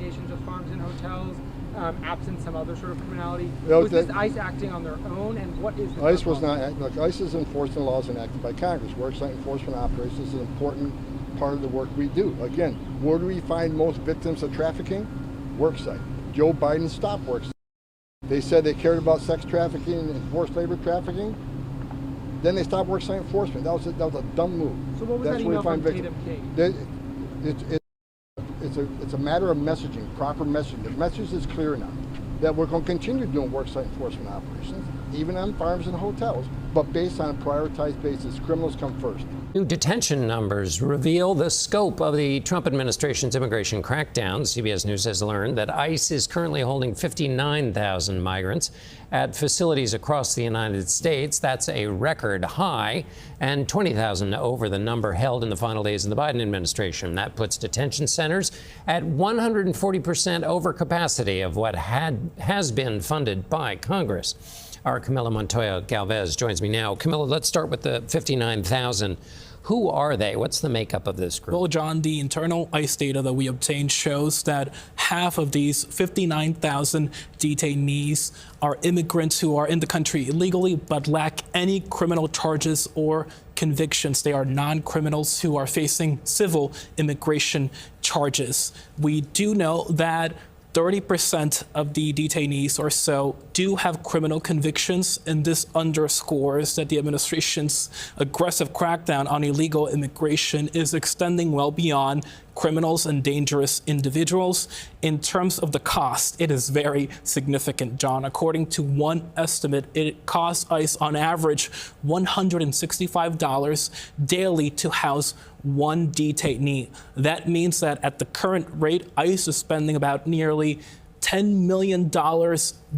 allegations of farms and hotels, absent some other sort of criminality. Was this ICE acting on their own, and what is the ICE was not acting. Look, ICE's enforcement laws enacted by Congress. Worksite enforcement operations is an important part of the work we do. Again, where do we find most victims of trafficking? Worksite. Joe Biden stopped worksite. They said they cared about sex trafficking and forced labor trafficking. Then they stopped worksite enforcement. That was a dumb move. So what was that email from Tatum King? It's a matter of messaging, proper messaging. The message is clear now that we're going to continue doing worksite enforcement operations, even on farms and hotels, but based on a prioritized basis. Criminals come first. New detention numbers reveal the scope of the Trump administration's immigration crackdown. CBS News has learned that ICE is currently holding 59,000 migrants at facilities across the United States. That's a record high, and 20,000 over the number held in the final days of the Biden administration. That puts detention centers at 140% over capacity of what has been funded by Congress. Our Camila Montoya Galvez joins me now. Camila, let's start with the 59,000. Who are they? What's the makeup of this group? Well, John, the internal ICE data that we obtained shows that half of these 59,000 detainees are immigrants who are in the country illegally but lack any criminal charges or convictions. They are non-criminals who are facing civil immigration charges. We do know that 30% of the detainees or so do have criminal convictions, and this underscores that the administration's aggressive crackdown on illegal immigration is extending well beyond criminals and dangerous individuals. In terms of the cost, it is very significant, John. According to one estimate, it costs ICE on average $165 daily to house one detainee. That means that at the current rate, ICE is spending about nearly $10 million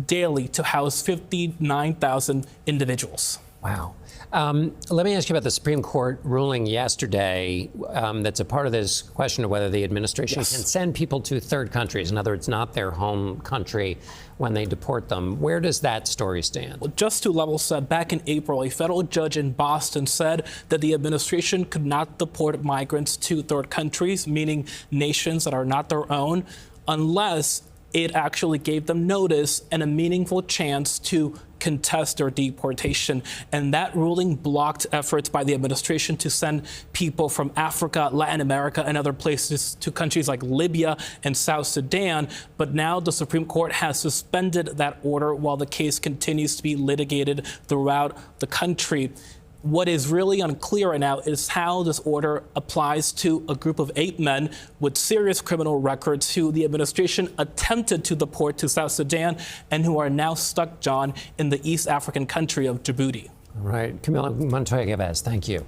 daily to house 59,000 individuals. Wow. Let me ask you about the Supreme Court ruling yesterday that's a part of this question of whether the administration can send people to third countries. In other words, not their home country when they deport them. Where does that story stand? Well, just to level set, back in April, a federal judge in Boston said that the administration could not deport migrants to third countries, meaning nations that are not their own, unless it actually gave them notice and a meaningful chance to contest their deportation. And that ruling blocked efforts by the administration to send people from Africa, Latin America, and other places to countries like Libya and South Sudan. But now the Supreme Court has suspended that order while the case continues to be litigated throughout the country. What is really unclear right now is how this order applies to a group of 8 men with serious criminal records who the administration attempted to deport to South Sudan and who are now stuck, John, in the East African country of Djibouti. All right. Camila Montoya Galvez, thank you.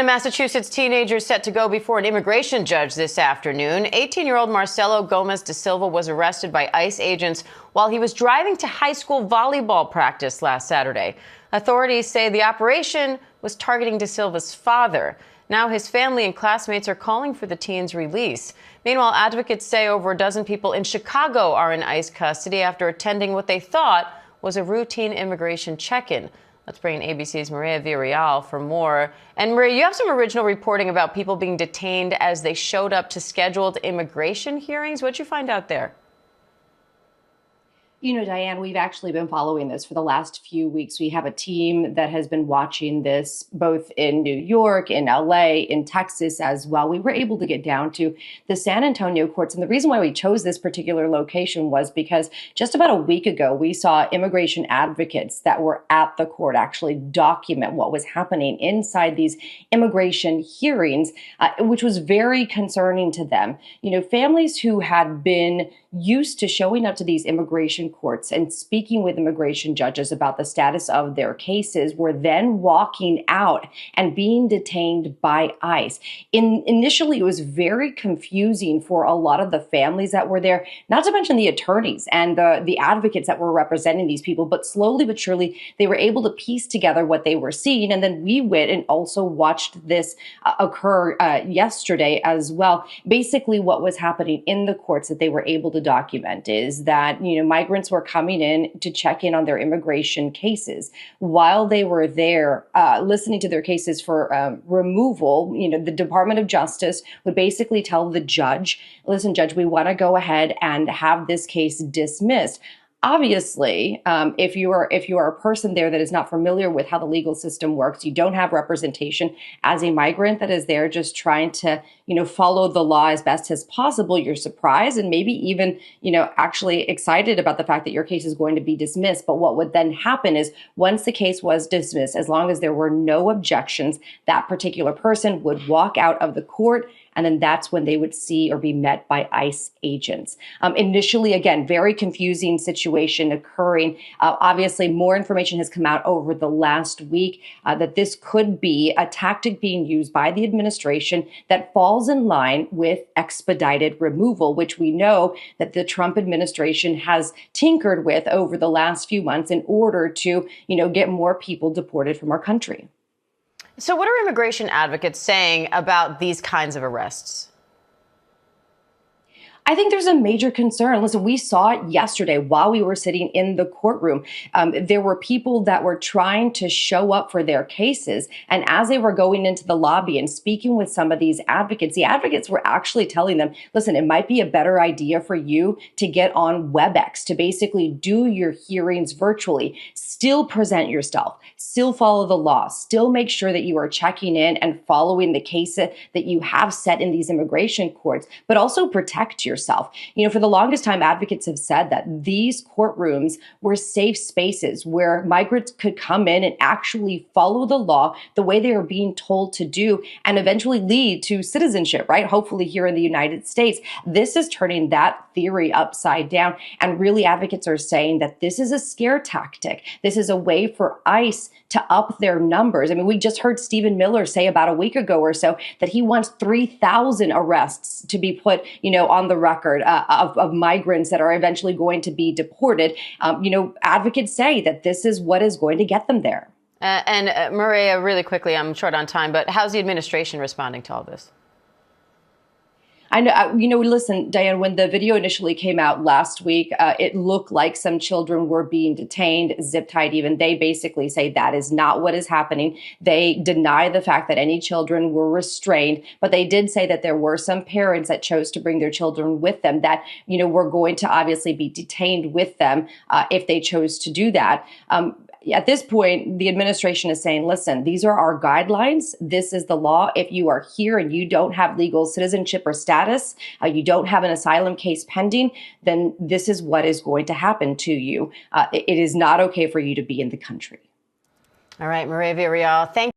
A Massachusetts teenager set to go before an immigration judge this afternoon. 18-year-old Marcelo Gomez da Silva was arrested by ICE agents while he was driving to high school volleyball practice last Saturday. Authorities say the operation was targeting da Silva's father. Now his family and classmates are calling for the teen's release. Meanwhile, advocates say over a dozen people in Chicago are in ICE custody after attending what they thought was a routine immigration check-in. Let's bring in ABC's Maria Villarreal for more. And Maria, you have some original reporting about people being detained as they showed up to scheduled immigration hearings. What'd you find out there? You know, Diane, we've actually been following this for the last few weeks. We have a team that has been watching this both in New York, in LA, in Texas as well. We were able to get down to the San Antonio courts. And the reason why we chose this particular location was because just about a week ago, we saw immigration advocates that were at the court actually document what was happening inside these immigration hearings, which was very concerning to them. You know, families who had been used to showing up to these immigration courts and speaking with immigration judges about the status of their cases were then walking out and being detained by ICE. Initially, it was very confusing for a lot of the families that were there, not to mention the attorneys and the advocates that were representing these people. But slowly but surely, they were able to piece together what they were seeing. And then we went and also watched this occur yesterday as well. Basically, what was happening in the courts that they were able to document is that, you know, migrants migrants were coming in to check in on their immigration cases. While they were there listening to their cases for removal, the Department of Justice would basically tell the judge, listen, judge, we want to go ahead and have this case dismissed. Obviously, if you are a person there that is not familiar with how the legal system works, you don't have representation as a migrant that is there just trying to, follow the law as best as possible. You're surprised and maybe even, actually excited about the fact that your case is going to be dismissed. But what would then happen is once the case was dismissed, as long as there were no objections, that particular person would walk out of the court. And then that's when they would see or be met by ICE agents. Initially, again, very confusing situation occurring. Obviously, more information has come out over the last week that this could be a tactic being used by the administration that falls in line with expedited removal, which we know that the Trump administration has tinkered with over the last few months in order to, get more people deported from our country. So what are immigration advocates saying about these kinds of arrests? I think there's a major concern. Listen, we saw it yesterday while we were sitting in the courtroom. There were people that were trying to show up for their cases. And as they were going into the lobby and speaking with some of these advocates, the advocates were actually telling them, listen, it might be a better idea for you to get on WebEx, to basically do your hearings virtually, still present yourself, still follow the law, still make sure that you are checking in and following the case that you have set in these immigration courts, but also protect yourself. For the longest time, advocates have said that these courtrooms were safe spaces where migrants could come in and actually follow the law the way they are being told to do and eventually lead to citizenship, right? Hopefully here in the United States. This is turning that theory upside down. And really, advocates are saying that this is a scare tactic. This is a way for ICE to up their numbers. I mean, we just heard Stephen Miller say about a week ago or so that he wants 3,000 arrests to be put, on the record of migrants that are eventually going to be deported. Advocates say that this is what is going to get them there. Maria, really quickly, I'm short on time, but how's the administration responding to all this? I know, listen, Diane, when the video initially came out last week, it looked like some children were being detained, zip-tied even. They basically say that is not what is happening. They deny the fact that any children were restrained, but they did say that there were some parents that chose to bring their children with them that, were going to obviously be detained with them if they chose to do that. At this point, the administration is saying, listen, these are our guidelines. This is the law. If you are here and you don't have legal citizenship or status, you don't have an asylum case pending, then this is what is going to happen to you. It is not okay for you to be in the country. All right, Maria Villarreal, thank you.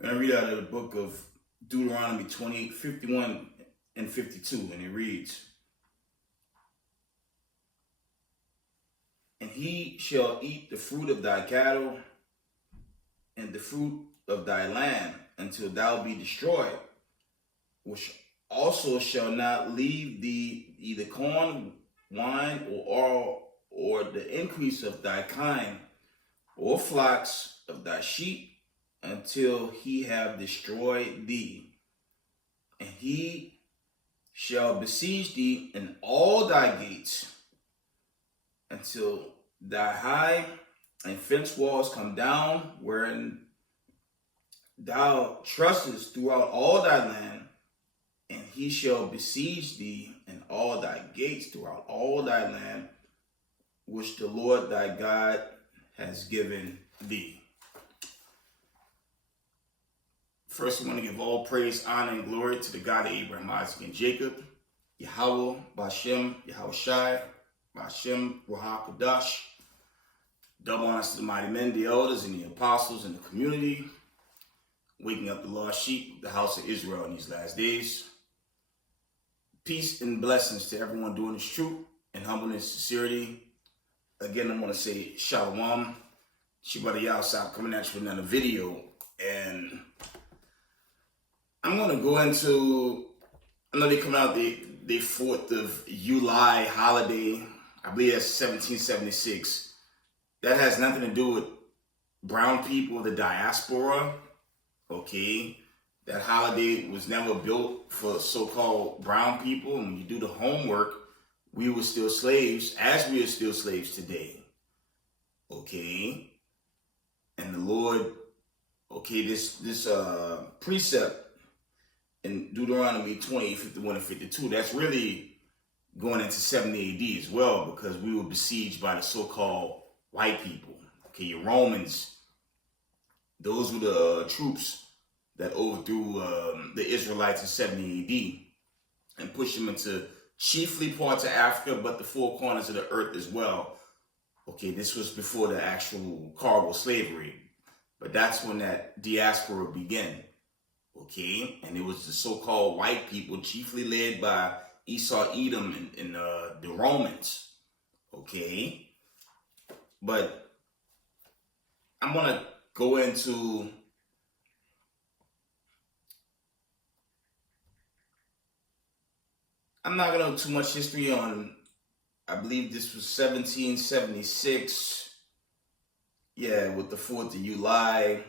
And I read out of the book of Deuteronomy 28, 51 and 52, and it reads, "And he shall eat the fruit of thy cattle and the fruit of thy land until thou be destroyed, which also shall not leave thee either corn, wine, or oil, or the increase of thy kind, or flocks of thy sheep, until he have destroyed thee. And he shall besiege thee in all thy gates, until thy high and fenced walls come down, wherein thou trustest throughout all thy land. And he shall besiege thee in all thy gates throughout all thy land, which the Lord thy God has given thee. First, I want to give all praise, honor, and glory to the God of Abraham, Isaac, and Jacob, Yahweh, Bashem, Yahushai, Bashem, Ruach Kodash. Double honors to the mighty men, the elders, and the apostles in the community, waking up the lost sheep of the house of Israel in these last days. Peace and blessings to everyone doing this truth and humbleness and sincerity. Again, I want to say Shalom. Shibata Yahusab coming at you with another video. And I'm going to go into, I know they come out the 4th of July holiday. I believe that's 1776. That has nothing to do with brown people, the diaspora. Okay. That holiday was never built for so-called brown people. And when you do the homework, we were still slaves, as we are still slaves today. Okay. And the Lord, okay, this precept in Deuteronomy 28, 51 and 52, that's really going into 70 AD as well, because we were besieged by the so-called white people. Okay, your Romans, those were the troops that overthrew the Israelites in 70 AD and pushed them into chiefly parts of Africa, but the four corners of the earth as well. Okay, this was before the actual cargo slavery, but that's when that diaspora began. Okay, and it was the so-called white people, chiefly led by Esau, Edom, and the Romans. Okay, but I'm gonna go into I'm not gonna do too much history on, I believe this was 1776. Yeah, with the 4th of July.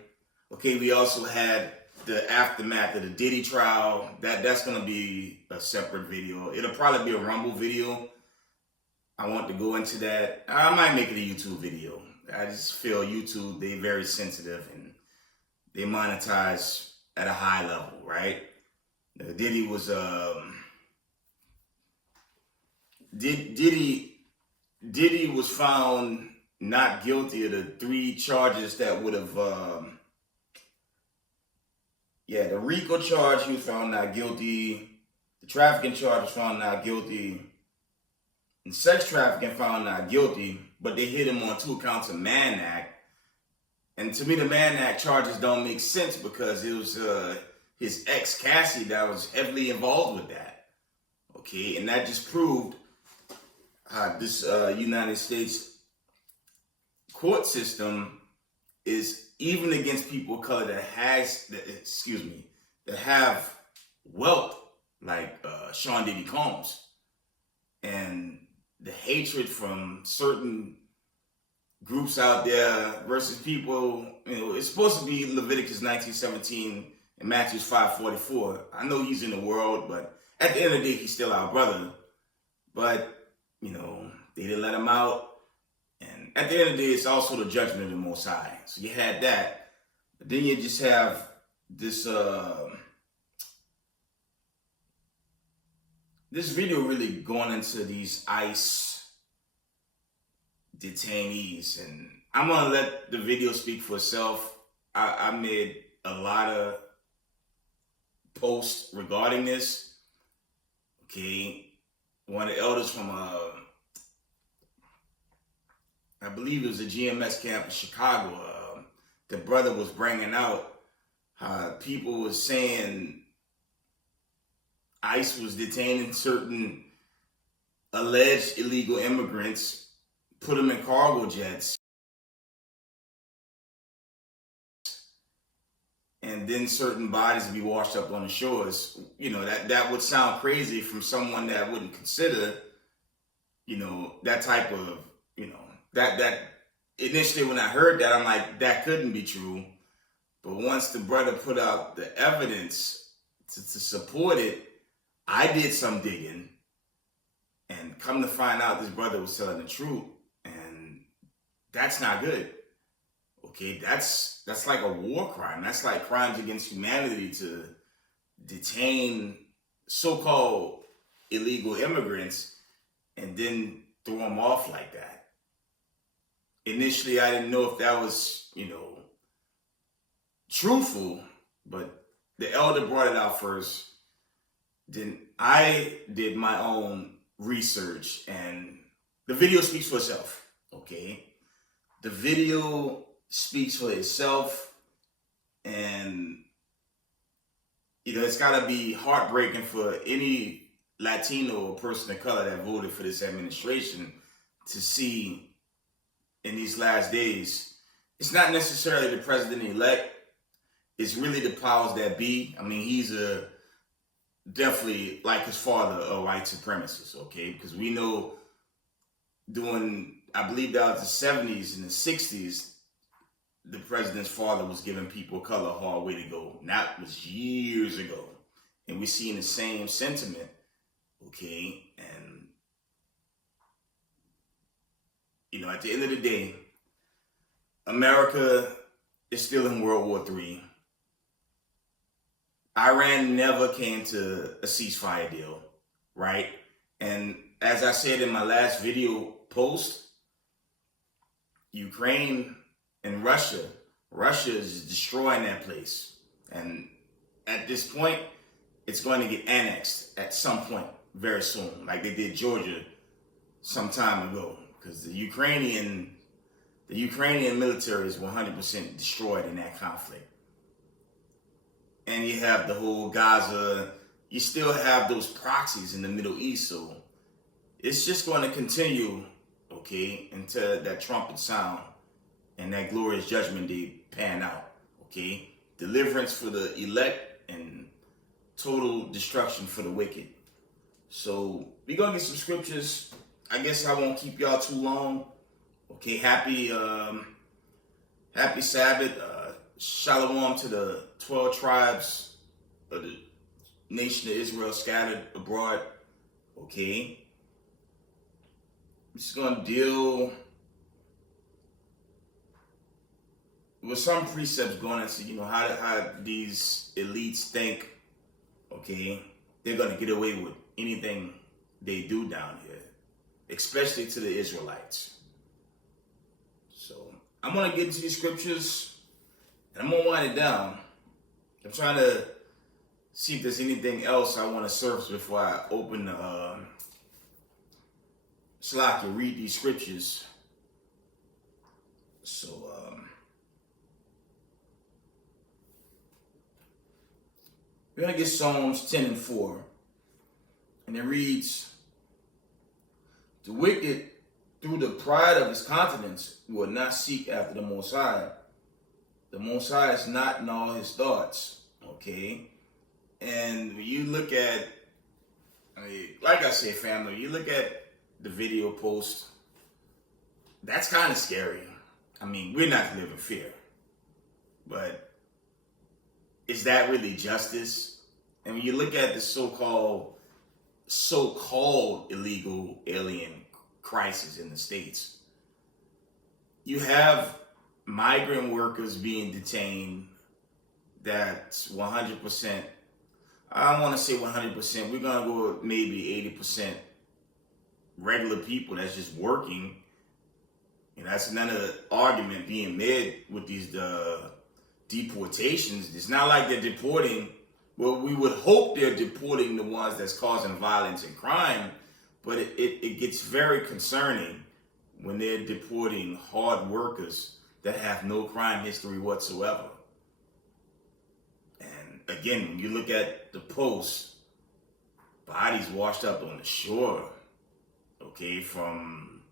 Okay, we also had the aftermath of the Diddy trial. That's gonna be a separate video. It'll probably be a Rumble video. I want to go into that. I might make it a YouTube video. I just feel YouTube, they're very sensitive and they monetize at a high level, right? Diddy was Diddy was found not guilty of the 3 charges that would have, the RICO charge, he was found not guilty. The trafficking charge was found not guilty. And sex trafficking found not guilty, but they hit him on 2 counts of Mann Act. And to me, the Mann Act charges don't make sense because it was his ex, Cassie, that was heavily involved with that. Okay, and that just proved how this United States court system is even against people of color that have wealth, like Sean Diddy Combs. And the hatred from certain groups out there versus people, it's supposed to be Leviticus 19:17 and Matthew 5:44. I know he's in the world, but at the end of the day, he's still our brother. But, they didn't let him out. And at the end of the day, it's also the judgment of the Most High. So you had that. But then you just have this this video really going into these ICE detainees. And I'm going to let the video speak for itself. I made a lot of posts regarding this. Okay. One of the elders from, I believe it was a GMS camp in Chicago, the brother was bringing out how people were saying ICE was detaining certain alleged illegal immigrants, put them in cargo jets, and then certain bodies would be washed up on the shores. That would sound crazy from someone that wouldn't consider, that type of, that initially when I heard that, I'm like, that couldn't be true. But once the brother put out the evidence to support it, I did some digging, and come to find out this brother was telling the truth, and that's not good. Okay, that's like a war crime. That's like crimes against humanity to detain so-called illegal immigrants and then throw them off like that. initially I didn't know if that was, truthful, but the elder brought it out first. Then I did my own research, and the video speaks for itself, okay? The video speaks for itself, and it's got to be heartbreaking for any Latino or person of color that voted for this administration to see in these last days. It's not necessarily the president-elect. It's really the powers that be. I mean, he's definitely, like his father, a white supremacist, okay? Because we know I believe that was the 70s and the 60s, the president's father was giving people of color a hard way to go. And that was years ago. And we're seeing the same sentiment, okay? And, at the end of the day, America is still in World War III. Iran never came to a ceasefire deal, right? And as I said in my last video post, Ukraine and Russia is destroying that place. And at this point, it's going to get annexed at some point very soon, like they did Georgia some time ago, because the Ukrainian military is 100% destroyed in that conflict. And you have the whole Gaza, you still have those proxies in the Middle East, so it's just going to continue, okay, until that trumpet sound and that glorious judgment day pan out, okay? Deliverance for the elect and total destruction for the wicked. So we're going to get some scriptures. I guess I won't keep y'all too long. Okay, happy Sabbath. Shalom to the 12 tribes of the nation of Israel scattered abroad. Okay. I'm just going to deal with some precepts going into, how these elites think, okay, they're going to get away with anything they do down here, especially to the Israelites. So I'm going to get into these scriptures. And I'm going to wind it down. I'm trying to see if there's anything else I want to surface before I open the slot to read these scriptures. So, we're going to get Psalms 10 and 4. And it reads, "The wicked, through the pride of his countenance, will not seek after the Most High. The Most High is not in all his thoughts," okay? And when you look at, like I say, family, you look at the video post, that's kind of scary. I mean, we're not to live in fear. But is that really justice? And when you look at the so-called illegal alien crisis in the States, you have migrant workers being detained. That's 100%. I don't want to say 100%. We're going to go with maybe 80% regular people that's just working. And that's another argument being made with these deportations. It's not like they're deporting. Well, we would hope they're deporting the ones that's causing violence and crime. But it gets very concerning when they're deporting hard workers that have no crime history whatsoever. And again, when you look at the post, bodies washed up on the shore, okay, from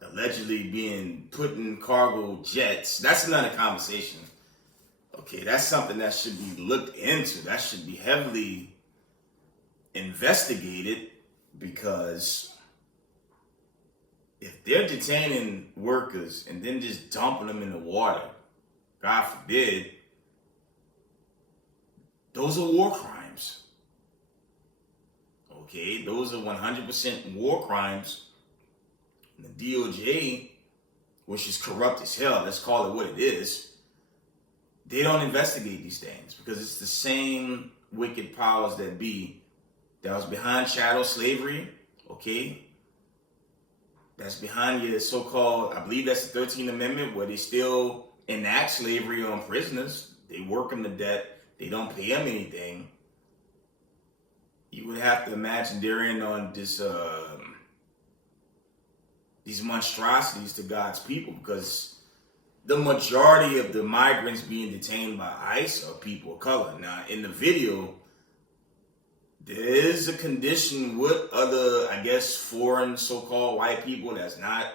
allegedly being put in cargo jets. That's another conversation. Okay, that's something that should be looked into. That should be heavily investigated, because if they're detaining workers and then just dumping them in the water, God forbid, those are war crimes. Okay, those are 100% war crimes. And the DOJ, which is corrupt as hell, let's call it what it is, they don't investigate these things because it's the same wicked powers that be that was behind chattel slavery, okay? that's behind your so-called, I believe that's the 13th Amendment, where they still enact slavery on prisoners. They work them to death. They don't pay them anything. You would have to imagine they're in on this, these monstrosities to God's people, because the majority of the migrants being detained by ICE are people of color. Now, in the video, there is a condition with other, I guess, foreign so-called white people that's not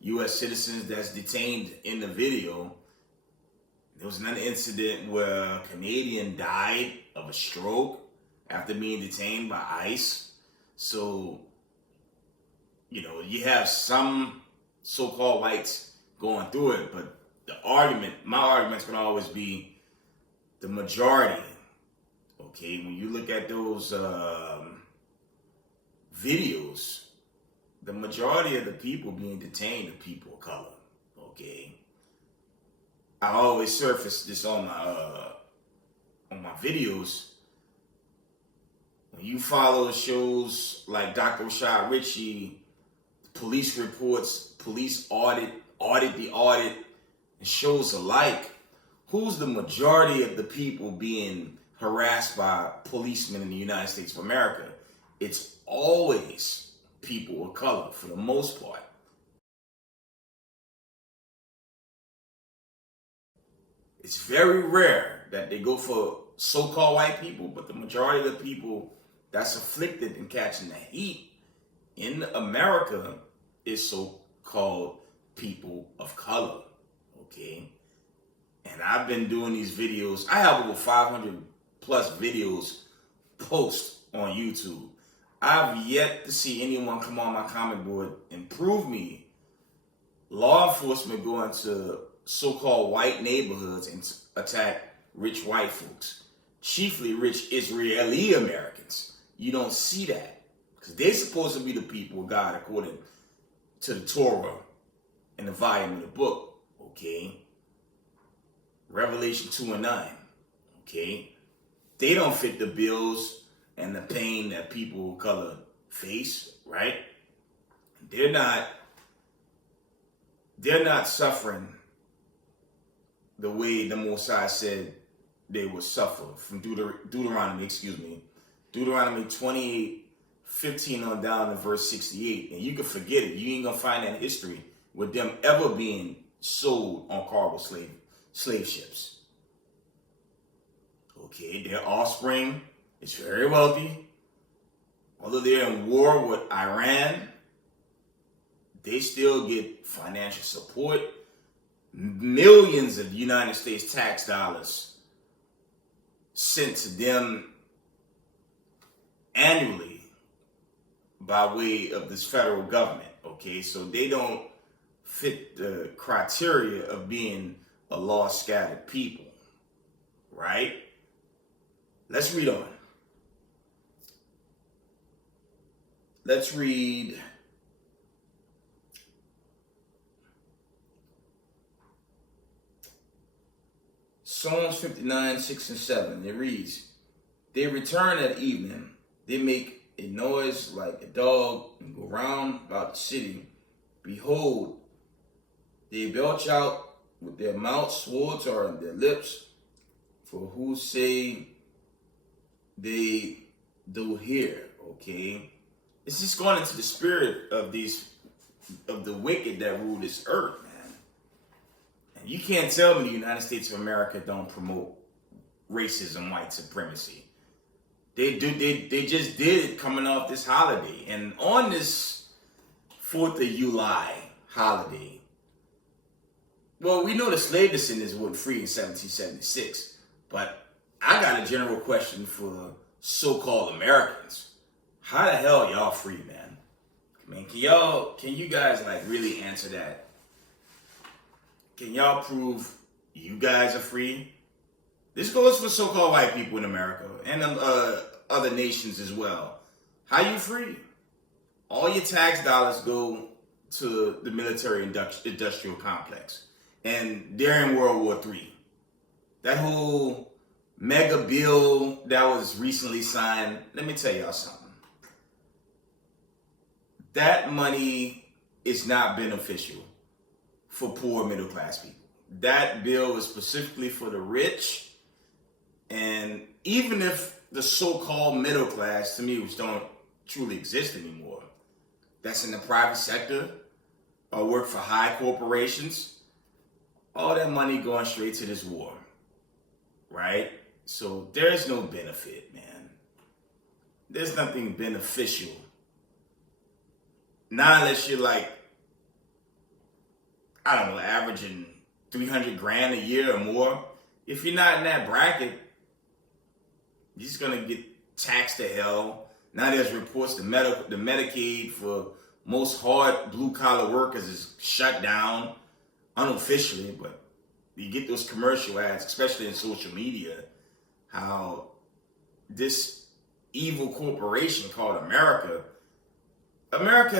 U.S. citizens that's detained in the video. There was another incident where a Canadian died of a stroke after being detained by ICE. So, you know, you have some so-called whites going through it, but my argument's gonna always be the majority. Okay, when you look at those videos, the majority of the people being detained are people of color. Okay, I always surface this on my videos. When you follow shows like Dr. Rashad Ritchie, police reports, police audit the audit, and shows alike, who's the majority of the people being harassed by policemen in the United States of America? It's always people of color for the most part. It's very rare that they go for so-called white people, but the majority of the people that's afflicted and catching the heat in America is so-called people of color. Okay, and I've been doing these videos. I have over 500 plus videos post on YouTube. I've yet to see anyone come on my comment board and prove me law enforcement go into so-called white neighborhoods and attack rich white folks, chiefly rich Israeli Americans. You don't see that, because they're supposed to be the people of God according to the Torah and the volume of the book. Okay, Revelation 2 and 9. Okay, they don't fit the bills and the pain that people of color face, right? They're not suffering the way the Mosai said they would suffer from Deuteronomy 28:15 on down to verse 68. And you can forget it. You ain't gonna find that history with them ever being sold on cargo slave ships. Okay, their offspring is very wealthy. Although they're in war with Iran, they still get financial support. Millions of United States tax dollars sent to them annually by way of this federal government. Okay, so they don't fit the criteria of being a lost, scattered people, right? Let's read on. Let's read Psalms 59, 6 and 7. It reads, they return at evening, they make a noise like a dog and go round about the city. Behold, they belch out with their mouths, swords are in their lips, for who say they do hear. Okay, it's just going into the spirit of the wicked that rule this earth, man. And you can't tell me the United States of America don't promote racism, white supremacy. They do. They just did it coming off this holiday, and on this 4th of July holiday. Well, we know the slave descendants weren't free in 1776, but I got a general question for so-called Americans. How the hell y'all free, man? Man, can you guys like really answer that? Can y'all prove you guys are free? This goes for so-called white people in America and other nations as well. How you free? All your tax dollars go to the military industrial complex. And they're in World War III. That whole mega bill that was recently signed, let me tell y'all something. That money is not beneficial for poor middle class people. That bill is specifically for the rich, and even if the so-called middle class, to me, which don't truly exist anymore, that's in the private sector or work for high corporations, all that money going straight to this war, right? So there's no benefit, man. There's nothing beneficial. Not unless you're like, I don't know, averaging 300 grand a year or more. If you're not in that bracket, you're just gonna get taxed to hell. Now there's reports the Medicaid for most hard blue collar workers is shut down unofficially, but you get those commercial ads, especially in social media, how this evil corporation called America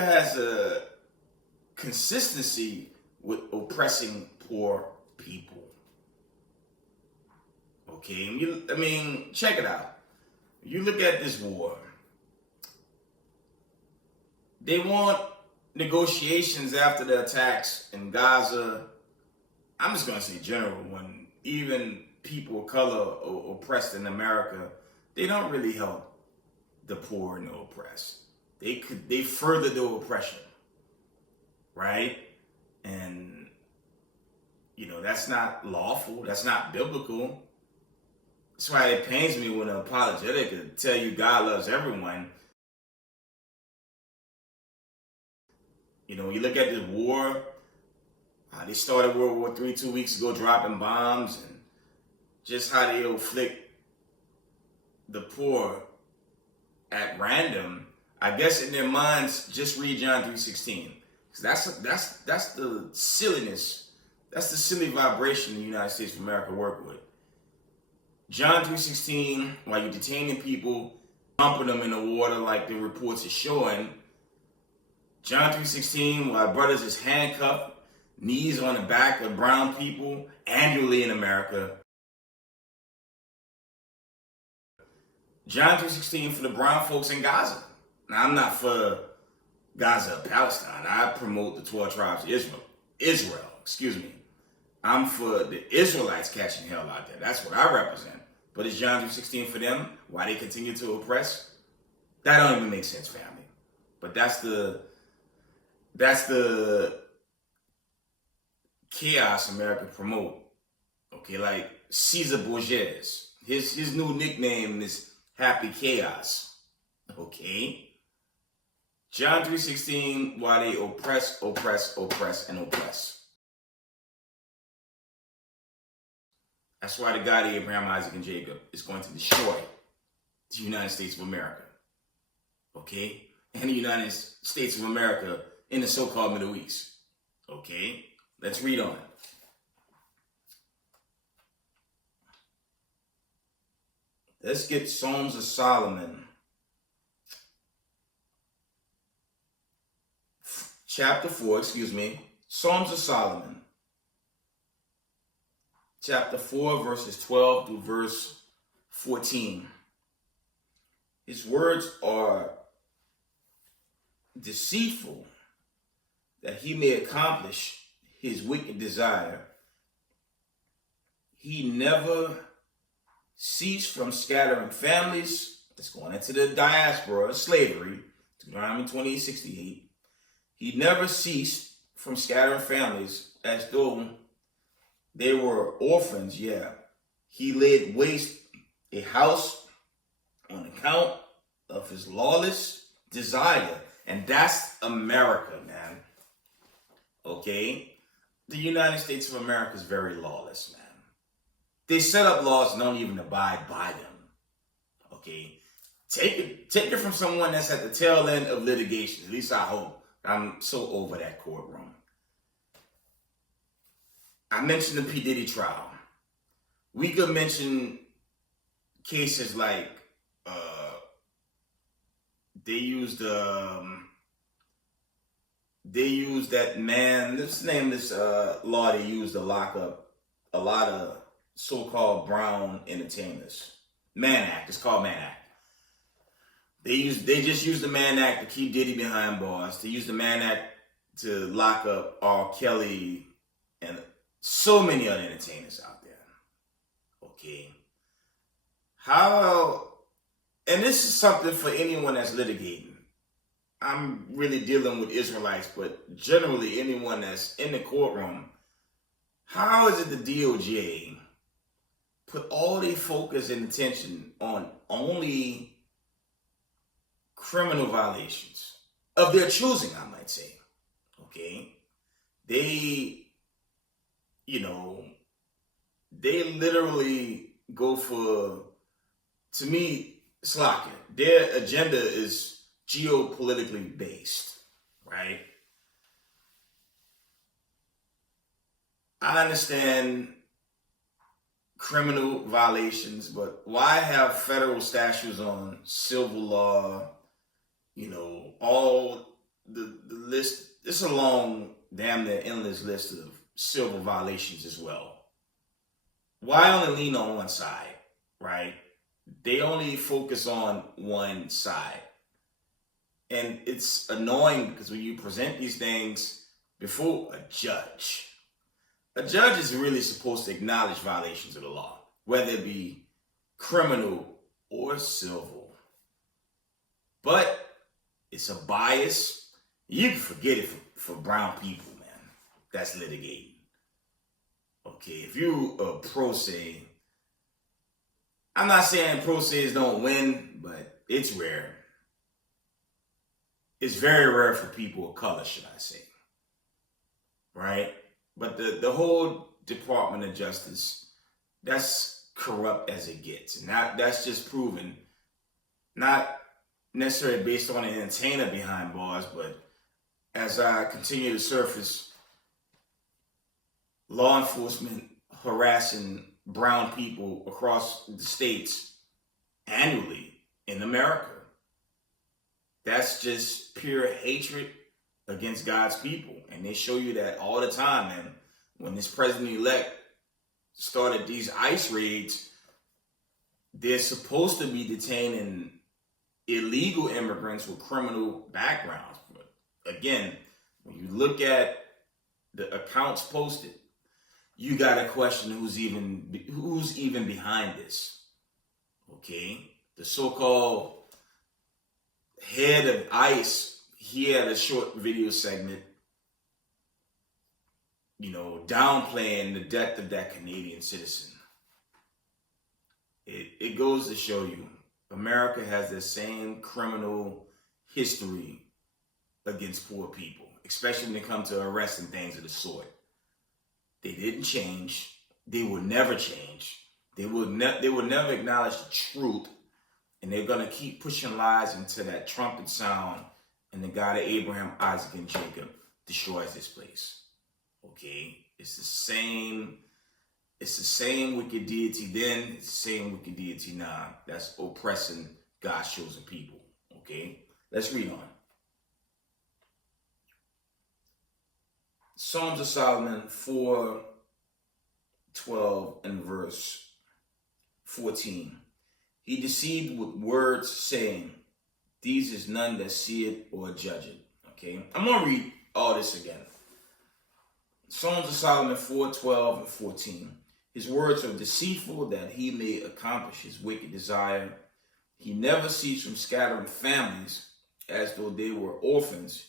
has a consistency with oppressing poor people. Okay, I mean, check it out. You look at this war. They want negotiations after the attacks in Gaza. I'm just gonna say general, when even people of color are oppressed in America, they don't really help the poor and the oppressed. They further the oppression, right? And that's not lawful. That's not biblical. That's why it pains me when an apologetic could tell you God loves everyone. You look at this war. They started World War III 2 weeks ago, dropping bombs, and just how they inflict the poor at random. I guess in their minds, just read John 3:16. Because that's the silliness. That's the silly vibration the United States of America work with. John 3:16, while you're detaining people, dumping them in the water like the reports are showing. John 3:16, while brothers is handcuffed, knees on the back of brown people annually in America. John 3:16 for the brown folks in Gaza. Now, I'm not for Gaza or Palestine. I promote the 12 tribes of Israel, excuse me. I'm for the Israelites catching hell out there. That's what I represent. But is John 3:16 for them? Why they continue to oppress? That don't even make sense, family. But that's the chaos America promote. Okay, like Caesar Borges. His new nickname is Happy Chaos. Okay? John 3:16, why they oppress, and oppress. That's why the God of Abraham, Isaac, and Jacob is going to destroy the United States of America. Okay? And the United States of America in the so-called Middle East. Okay? Let's read on. Let's get Psalms of Solomon. Chapter 4, Psalms of Solomon. Chapter 4, verses 12 through verse 14. His words are deceitful, that he may accomplish his wicked desire. He never ceased from scattering families. That's going into the diaspora, slavery, Deuteronomy 28:68. He never ceased from scattering families as though they were orphans, yeah. He laid waste a house on account of his lawless desire. And that's America, man. Okay? The United States of America is very lawless, man. They set up laws and don't even abide by them. Okay? Take it from someone that's at the tail end of litigation. At least I hope. I'm so over that courtroom. I mentioned the P. Diddy trial. We could mention cases like they used that man. Let's name this law they used to lock up a lot of so-called brown entertainers. Mann Act. It's called Mann Act. They just used the Mann Act to keep Diddy behind bars. They used the Mann Act to lock up R. Kelly and so many other entertainers out there. Okay. And this is something for anyone that's litigating. I'm really dealing with Israelites, but generally anyone that's in the courtroom, how is it the DOJ put all their focus and attention on only criminal violations of their choosing, I might say? Okay. They literally go for, to me, Slacker. Their agenda is geopolitically based, right? I understand criminal violations, but why have federal statutes on civil law? All the list. It's a long, damn near endless list of civil violations as well. Why only lean on one side, right? They only focus on one side. And it's annoying because when you present these things before a judge is really supposed to acknowledge violations of the law, whether it be criminal or civil. But it's a bias. You can forget it for brown people, man, that's litigating. Okay, if you a pro se, I'm not saying pro ses don't win, but it's rare. It's very rare for people of color, should I say. Right? But the whole Department of Justice, that's corrupt as it gets. And that's just proven, not necessarily based on an entertainer behind bars, but as I continue to surface law enforcement harassing brown people across the states annually in America. That's just pure hatred against God's people. And they show you that all the time, man. When this president-elect started these ICE raids, they're supposed to be detaining illegal immigrants with criminal backgrounds. But again, when you look at the accounts posted, you got to question who's even behind this. Okay? The so-called head of ICE, he had a short video segment, downplaying the death of that Canadian citizen. It goes to show you, America has the same criminal history against poor people, especially when it comes to arrests and things of the sort. They didn't change. They will never change. They will never acknowledge the truth. And they're going to keep pushing lies until that trumpet sound and the God of Abraham, Isaac, and Jacob destroys this place. Okay? It's the same wicked deity then. It's the same wicked deity now. That's oppressing God's chosen people. Okay? Let's read on. Psalms of Solomon 4:12 and verse 14. He deceived with words, saying, "These is none that see it or judge it." Okay, I'm going to read all this again. Psalms of Solomon 4:12 and 14. His words are deceitful, that he may accomplish his wicked desire. He never ceased from scattering families, as though they were orphans.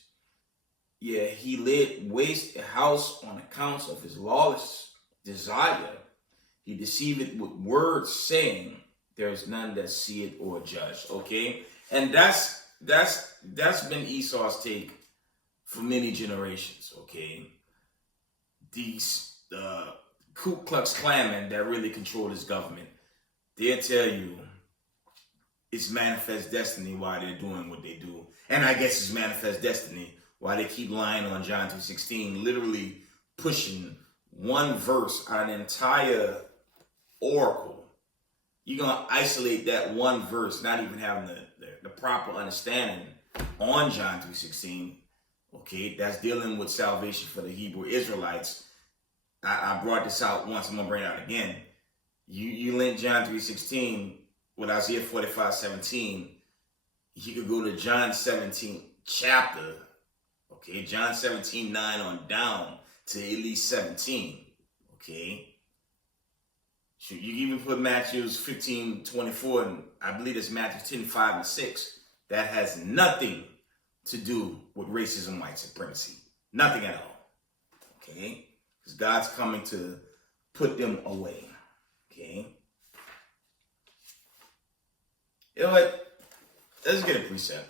Yeah, he laid waste a house on account of his lawless desire. He deceived with words, saying, "There is none that see it or judge." Okay, and that's been Esau's take for many generations. Okay, these Ku Klux Klanmen that really control this government, they'll tell you it's manifest destiny why they're doing what they do, and I guess it's manifest destiny why they keep lying on John 3:16, literally pushing one verse out of an entire oracle. You're going to isolate that one verse, not even having the proper understanding on John 3:16. Okay, that's dealing with salvation for the Hebrew Israelites. I brought this out once, I'm going to bring it out again. You link John 3:16 with Isaiah 45:17. You could go to John 17 chapter, Okay, John 17:9 on down to at least 17. Okay. So you even put Matthew 15:24, and I believe it's Matthew 10:5 and 6. That has nothing to do with racism, white supremacy. Nothing at all. Okay? Because God's coming to put them away. Okay? You know what? Let's get a precept.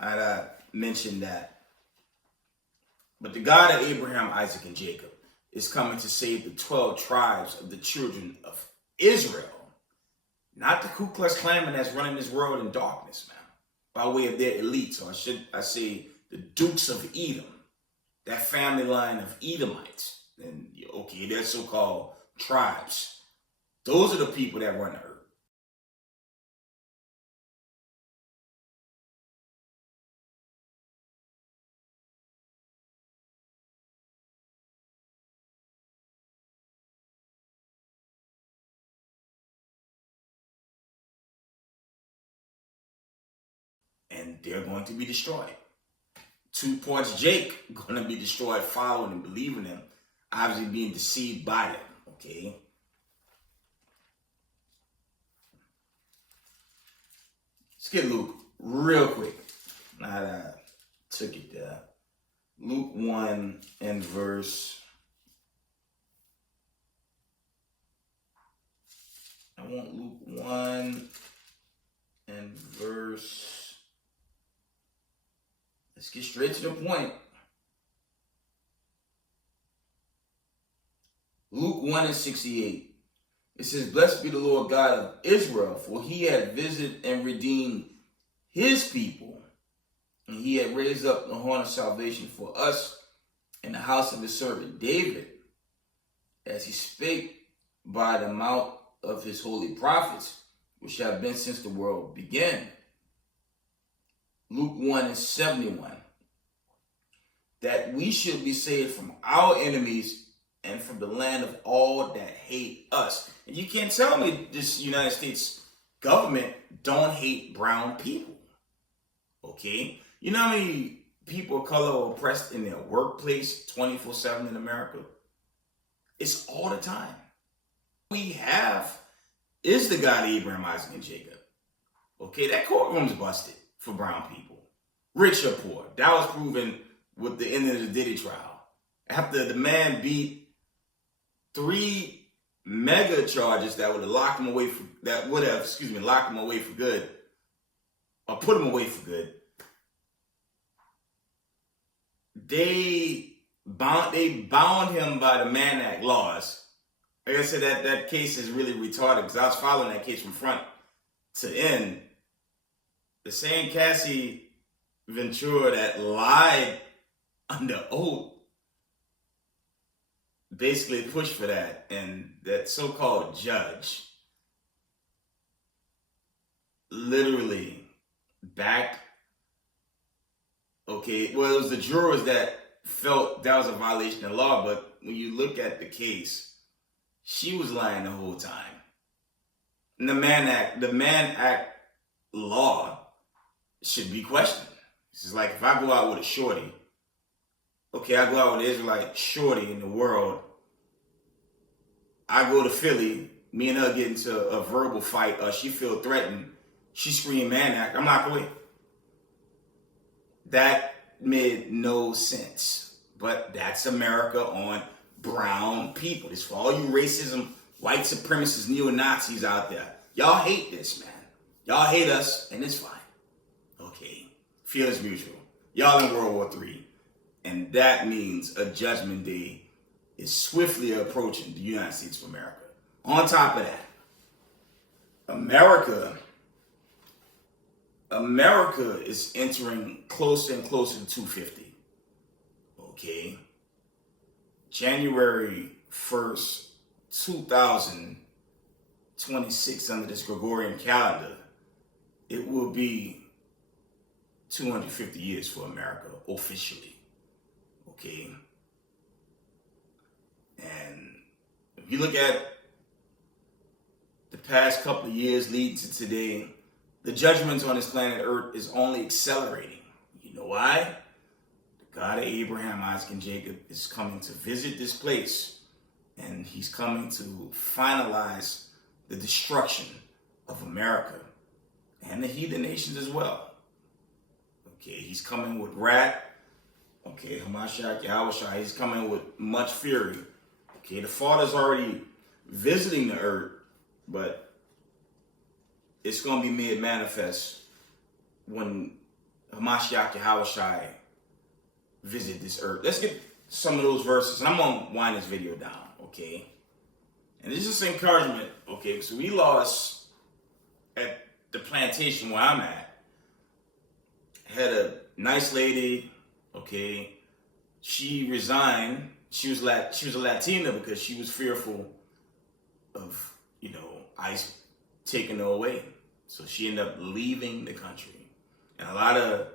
I mentioned that. But the God of Abraham, Isaac, and Jacob is coming to save the 12 tribes of the children of Israel. Not the Ku Klux Klan that's running this world in darkness, man. By way of their elites, or should I say the Dukes of Edom. That family line of Edomites. And okay, they're so-called tribes. Those are the people that run the earth. And they're going to be destroyed. 2 parts Jake going to be destroyed, following and believing them, obviously being deceived by them. Okay. Let's get Luke real quick. I took it there. Luke 1 and verse. I want Luke 1 and verse. Let's get straight to the point. Luke 1 and 68. It says, "Blessed be the Lord God of Israel, for he had visited and redeemed his people, and he had raised up the horn of salvation for us in the house of his servant David, as he spake by the mouth of his holy prophets, which have been since the world began." Luke 1 and 71. That we should be saved from our enemies and from the land of all that hate us. And you can't tell me this United States government don't hate brown people. Okay? You know how many people of color are oppressed in their workplace 24/7 in America? It's all the time. We have is the God of Abraham, Isaac, and Jacob. Okay, that courtroom's busted for brown people. Rich or poor. That was proven with the end of the Diddy trial. After the man beat 3 mega charges that would have locked him away for locked him away for good, or put him away for good. They bound him by the Mann Act laws. Like I said, that case is really retarded, because I was following that case from front to end. The same Cassie Ventura that lied under oath basically pushed for that, and that so-called judge literally backed. Okay, well, it was the jurors that felt that was a violation of law, but when you look at the case, she was lying the whole time. And the Mann Act law should be questioned. It's like if I go out with a shorty, okay, I go out with an Israelite shorty in the world, I go to Philly, me and her get into a verbal fight, or she feel threatened, she scream Mann Act, I'm locked away. That made no sense. But that's America on brown people. It's for all you racism, white supremacists, neo-Nazis out there. Y'all hate this, man. Y'all hate us, and it's fine. Okay. Feelings mutual. Y'all in World War III. And that means a judgment day is swiftly approaching the United States of America. On top of that, America is entering closer and closer to 250. Okay. January 1st, 2026, under this Gregorian calendar, it will be 250 years for America officially. Okay. And if you look at the past couple of years leading to today, the judgments on this planet Earth is only accelerating. You know why? God of Abraham, Isaac, and Jacob is coming to visit this place, and he's coming to finalize the destruction of America and the heathen nations as well. Okay, he's coming with wrath. Okay, Hamashiach Yahushua, he's coming with much fury. Okay, the Father's already visiting the earth, but it's going to be made manifest when Hamashiach Yahushua visit this earth. Let's get some of those verses, and I'm going to wind this video down, okay? And this is encouragement, okay? So we lost at the plantation where I'm at. Had a nice lady, okay? She resigned. She was a Latina because she was fearful of, ICE taking her away. So she ended up leaving the country. And a lot of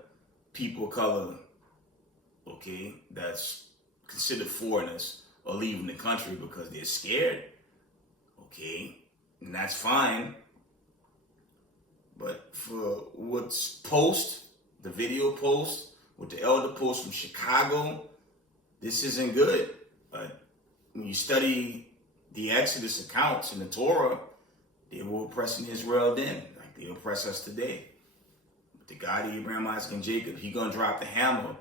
people of color, okay, that's considered foreigners, are leaving the country because they're scared, okay? And that's fine. But for what's the video post with the elder post from Chicago, this isn't good. When you study the Exodus accounts in the Torah, they were oppressing Israel then, like they oppress us today. But the God of Abraham, Isaac, and Jacob, he gonna drop the hammer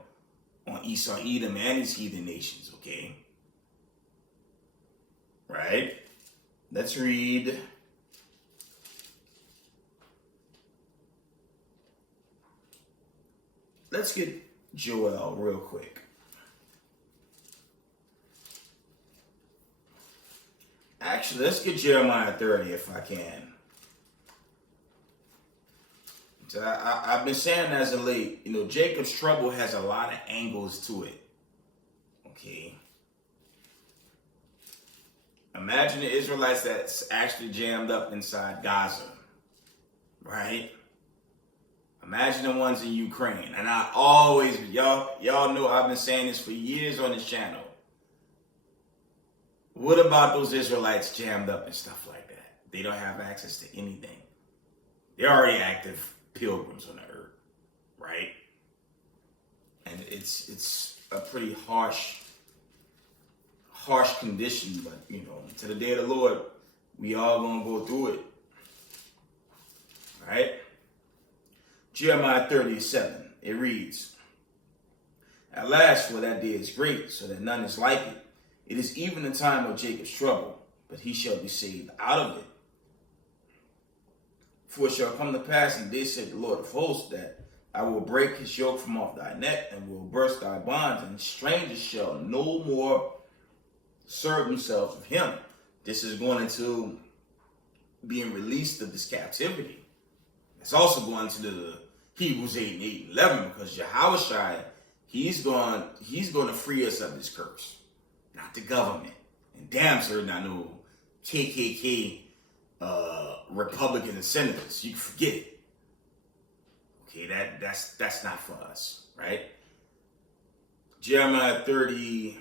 on Esau, Edom, and these heathen nations, okay? Right? Let's read. Let's get Joel real quick. Actually, let's get Jeremiah 30 if I can. So I've been saying as of late, Jacob's trouble has a lot of angles to it. Okay. Imagine the Israelites that's actually jammed up inside Gaza. Right? Imagine the ones in Ukraine. And I always, y'all know I've been saying this for years on this channel. What about those Israelites jammed up and stuff like that? They don't have access to anything. They're already active pilgrims on the earth, right? And it's a pretty harsh condition, but to the day of the Lord, we all gonna go through it, right? Jeremiah 30:7, it reads, "At last, for that day is great, so that none is like it. It is even the time of Jacob's trouble, but he shall be saved out of it. For it shall come to pass in the day, said the Lord of hosts, that I will break his yoke from off thy neck, and will burst thy bonds, and strangers shall no more serve themselves of him." This is going into being released of this captivity. It's also going to the Hebrews 8:8-11, because Yahushua, he's going to free us of this curse. Not the government. And damn sure not no KKK Republican and senators. You can forget it. Okay, that's not for us, right? Jeremiah 30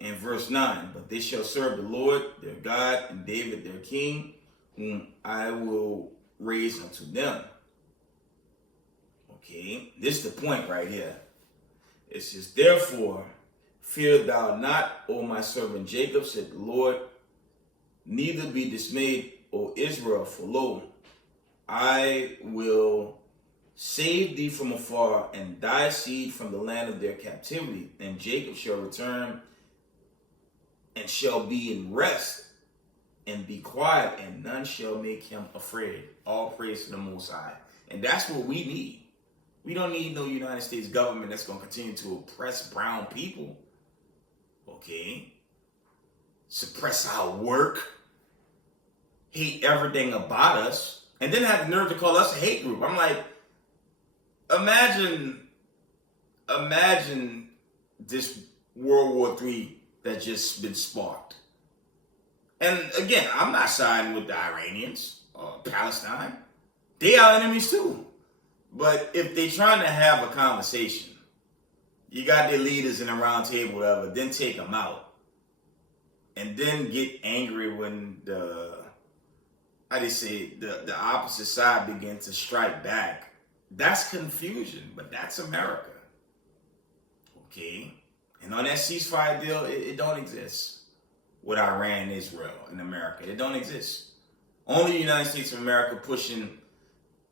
and verse 9, "But they shall serve the Lord their God and David their king, whom I will raise unto them." Okay, this is the point right here. It says, "Therefore, fear thou not, O my servant Jacob, said the Lord, neither be dismayed, O Israel, for lo, I will save thee from afar, and thy seed from the land of their captivity. And Jacob shall return, and shall be in rest, and be quiet, and none shall make him afraid." All praise to the Most High. And that's what we need. We don't need no United States government that's going to continue to oppress brown people. Okay? Suppress our work. Hate everything about us. And then have the nerve to call us a hate group. I'm like, imagine this World War III that just been sparked. And again, I'm not siding with the Iranians or Palestine. They are enemies too. But if they trying to have a conversation, you got their leaders in a round table, whatever, then take them out. And then get angry when the opposite side begin to strike back. That's confusion, but that's America. Okay? And on that ceasefire deal, it don't exist with Iran, Israel, and America. It don't exist. Only the United States of America pushing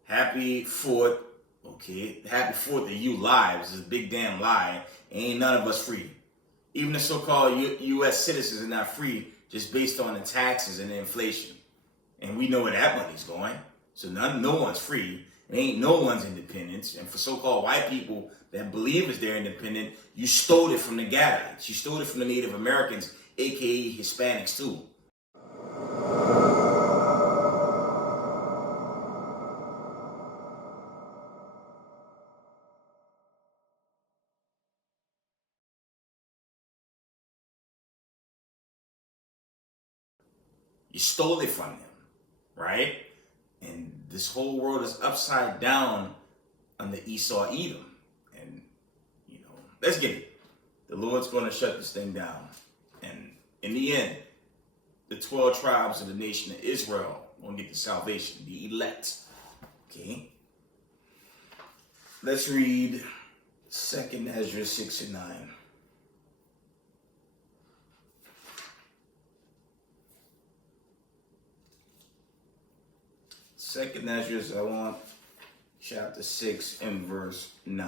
happy 4th, okay? Happy 4th of you lives is a big damn lie. Ain't none of us free. Even the so-called U.S. citizens are not free just based on the taxes and the inflation. And we know where that money's going. So no one's free. It ain't no one's independence. And for so-called white people that believe it's their independent, you stole it from the Gadites. You stole it from the Native Americans, aka Hispanics too. You stole it from them, right? And this whole world is upside down under Esau Edom. And, let's get it. The Lord's going to shut this thing down. And in the end, the 12 tribes of the nation of Israel will get the salvation, the elect. Okay? Let's read 2nd Ezra 6 and 9. Second Ezra, I want chapter 6 and verse 9.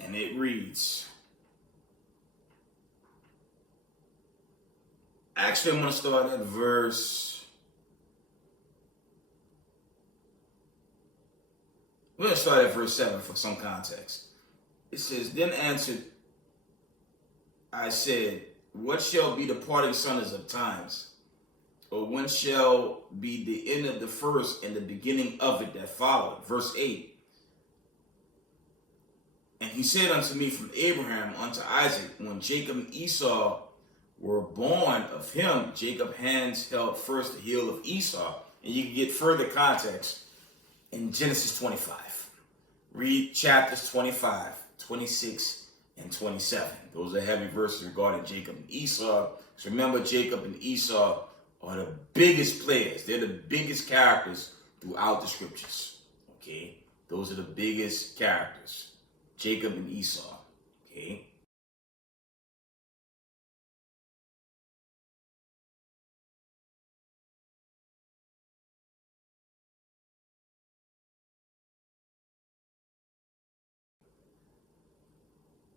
And it reads, actually I'm going to start at we're going to start at verse 7 for some context. It says, then answered I said, what shall be the parting sunders of times? Or when shall be the end of the first and the beginning of it that followed? Verse 8. And he said unto me from Abraham unto Isaac, when Jacob and Esau were born of him, Jacob's hands held first the heel of Esau. And you can get further context in Genesis 25. Read chapters 25, 26, and 27. Those are heavy verses regarding Jacob and Esau. So remember, Jacob and Esau are the biggest players. They're the biggest characters throughout the scriptures. Okay? Those are the biggest characters. Jacob and Esau. Okay?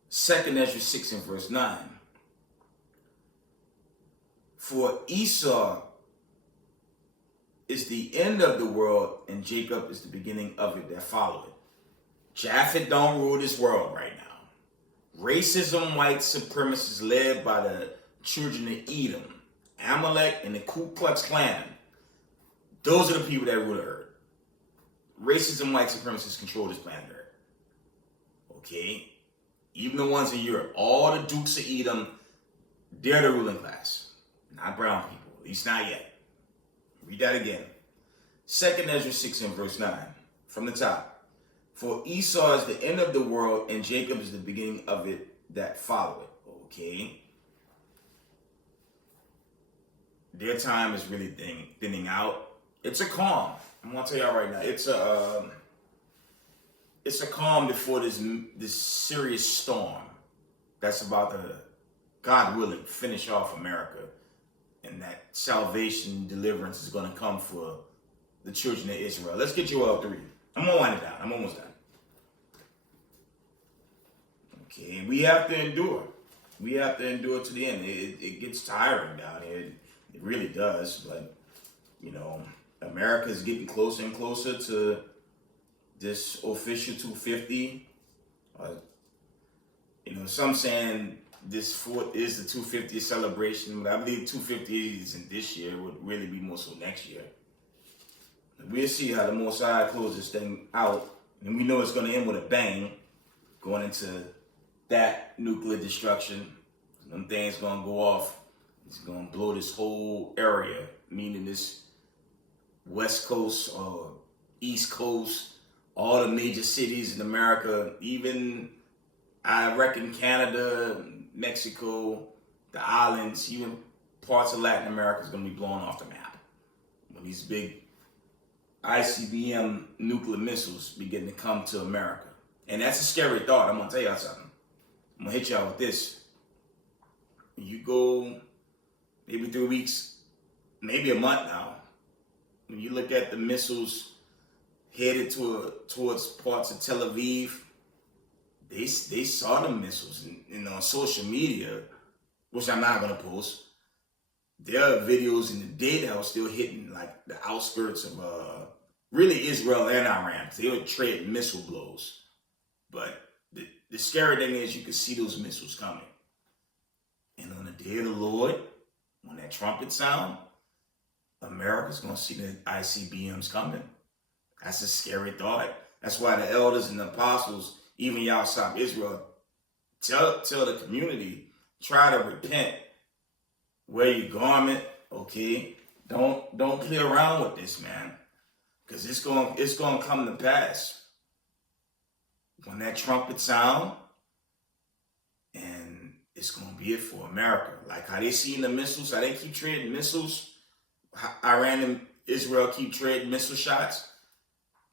Second Ezra 6 and verse 9. For Esau is the end of the world, and Jacob is the beginning of it that followed. Japhet don't rule this world right now. Racism, white supremacists led by the children of Edom, Amalek, and the Ku Klux Klan. Those are the people that rule the earth. Racism, white supremacists control this planet Earth. Okay? Even the ones in Europe, all the Dukes of Edom, they're the ruling class. Not brown people, at least not yet. Read that again. 2nd Ezra 6 and verse 9, from the top. For Esau is the end of the world, and Jacob is the beginning of it that follow it. Okay? Their time is really thinning out. It's a calm. I'm gonna tell y'all right now. It's a calm before this serious storm that's about to, God willing, finish off America. And that salvation, deliverance is going to come for the children of Israel. Let's get you all 3. I'm going to wind it down. I'm almost done. Okay, we have to endure. We have to endure to the end. It gets tiring down here. It really does. But, America is getting closer and closer to this official 250. Some saying this 4th is the 250th celebration, but I believe 250 isn't this year. It would really be more so next year. We'll see how the Most High closes this thing out. And we know it's going to end with a bang, going into that nuclear destruction. Them things going to go off. It's going to blow this whole area, meaning this West Coast or East Coast, all the major cities in America, even I reckon Canada, Mexico, the islands, even parts of Latin America is going to be blown off the map. When these big ICBM nuclear missiles begin to come to America. And that's a scary thought. I'm gonna tell y'all something. I'm gonna hit y'all with this. You go maybe 3 weeks, maybe a month now, when you look at the missiles headed towards parts of Tel Aviv, they saw the missiles and on social media, which I'm not gonna post. There are videos in the day that was still hitting like the outskirts of really Israel and Iran. They would trade missile blows. But the scary thing is you can see those missiles coming. And on the day of the Lord, when that trumpet sound, America's gonna see the ICBMs coming. That's a scary thought. That's why the elders and the apostles, even y'all South Israel, tell the community, try to repent. Wear your garment, okay? Don't play around with this, man. Because it's gonna come to pass. When that trumpet sound, and it's gonna be it for America. Like how they seen the missiles, how they keep trading missiles, Iran and Israel keep trading missile shots.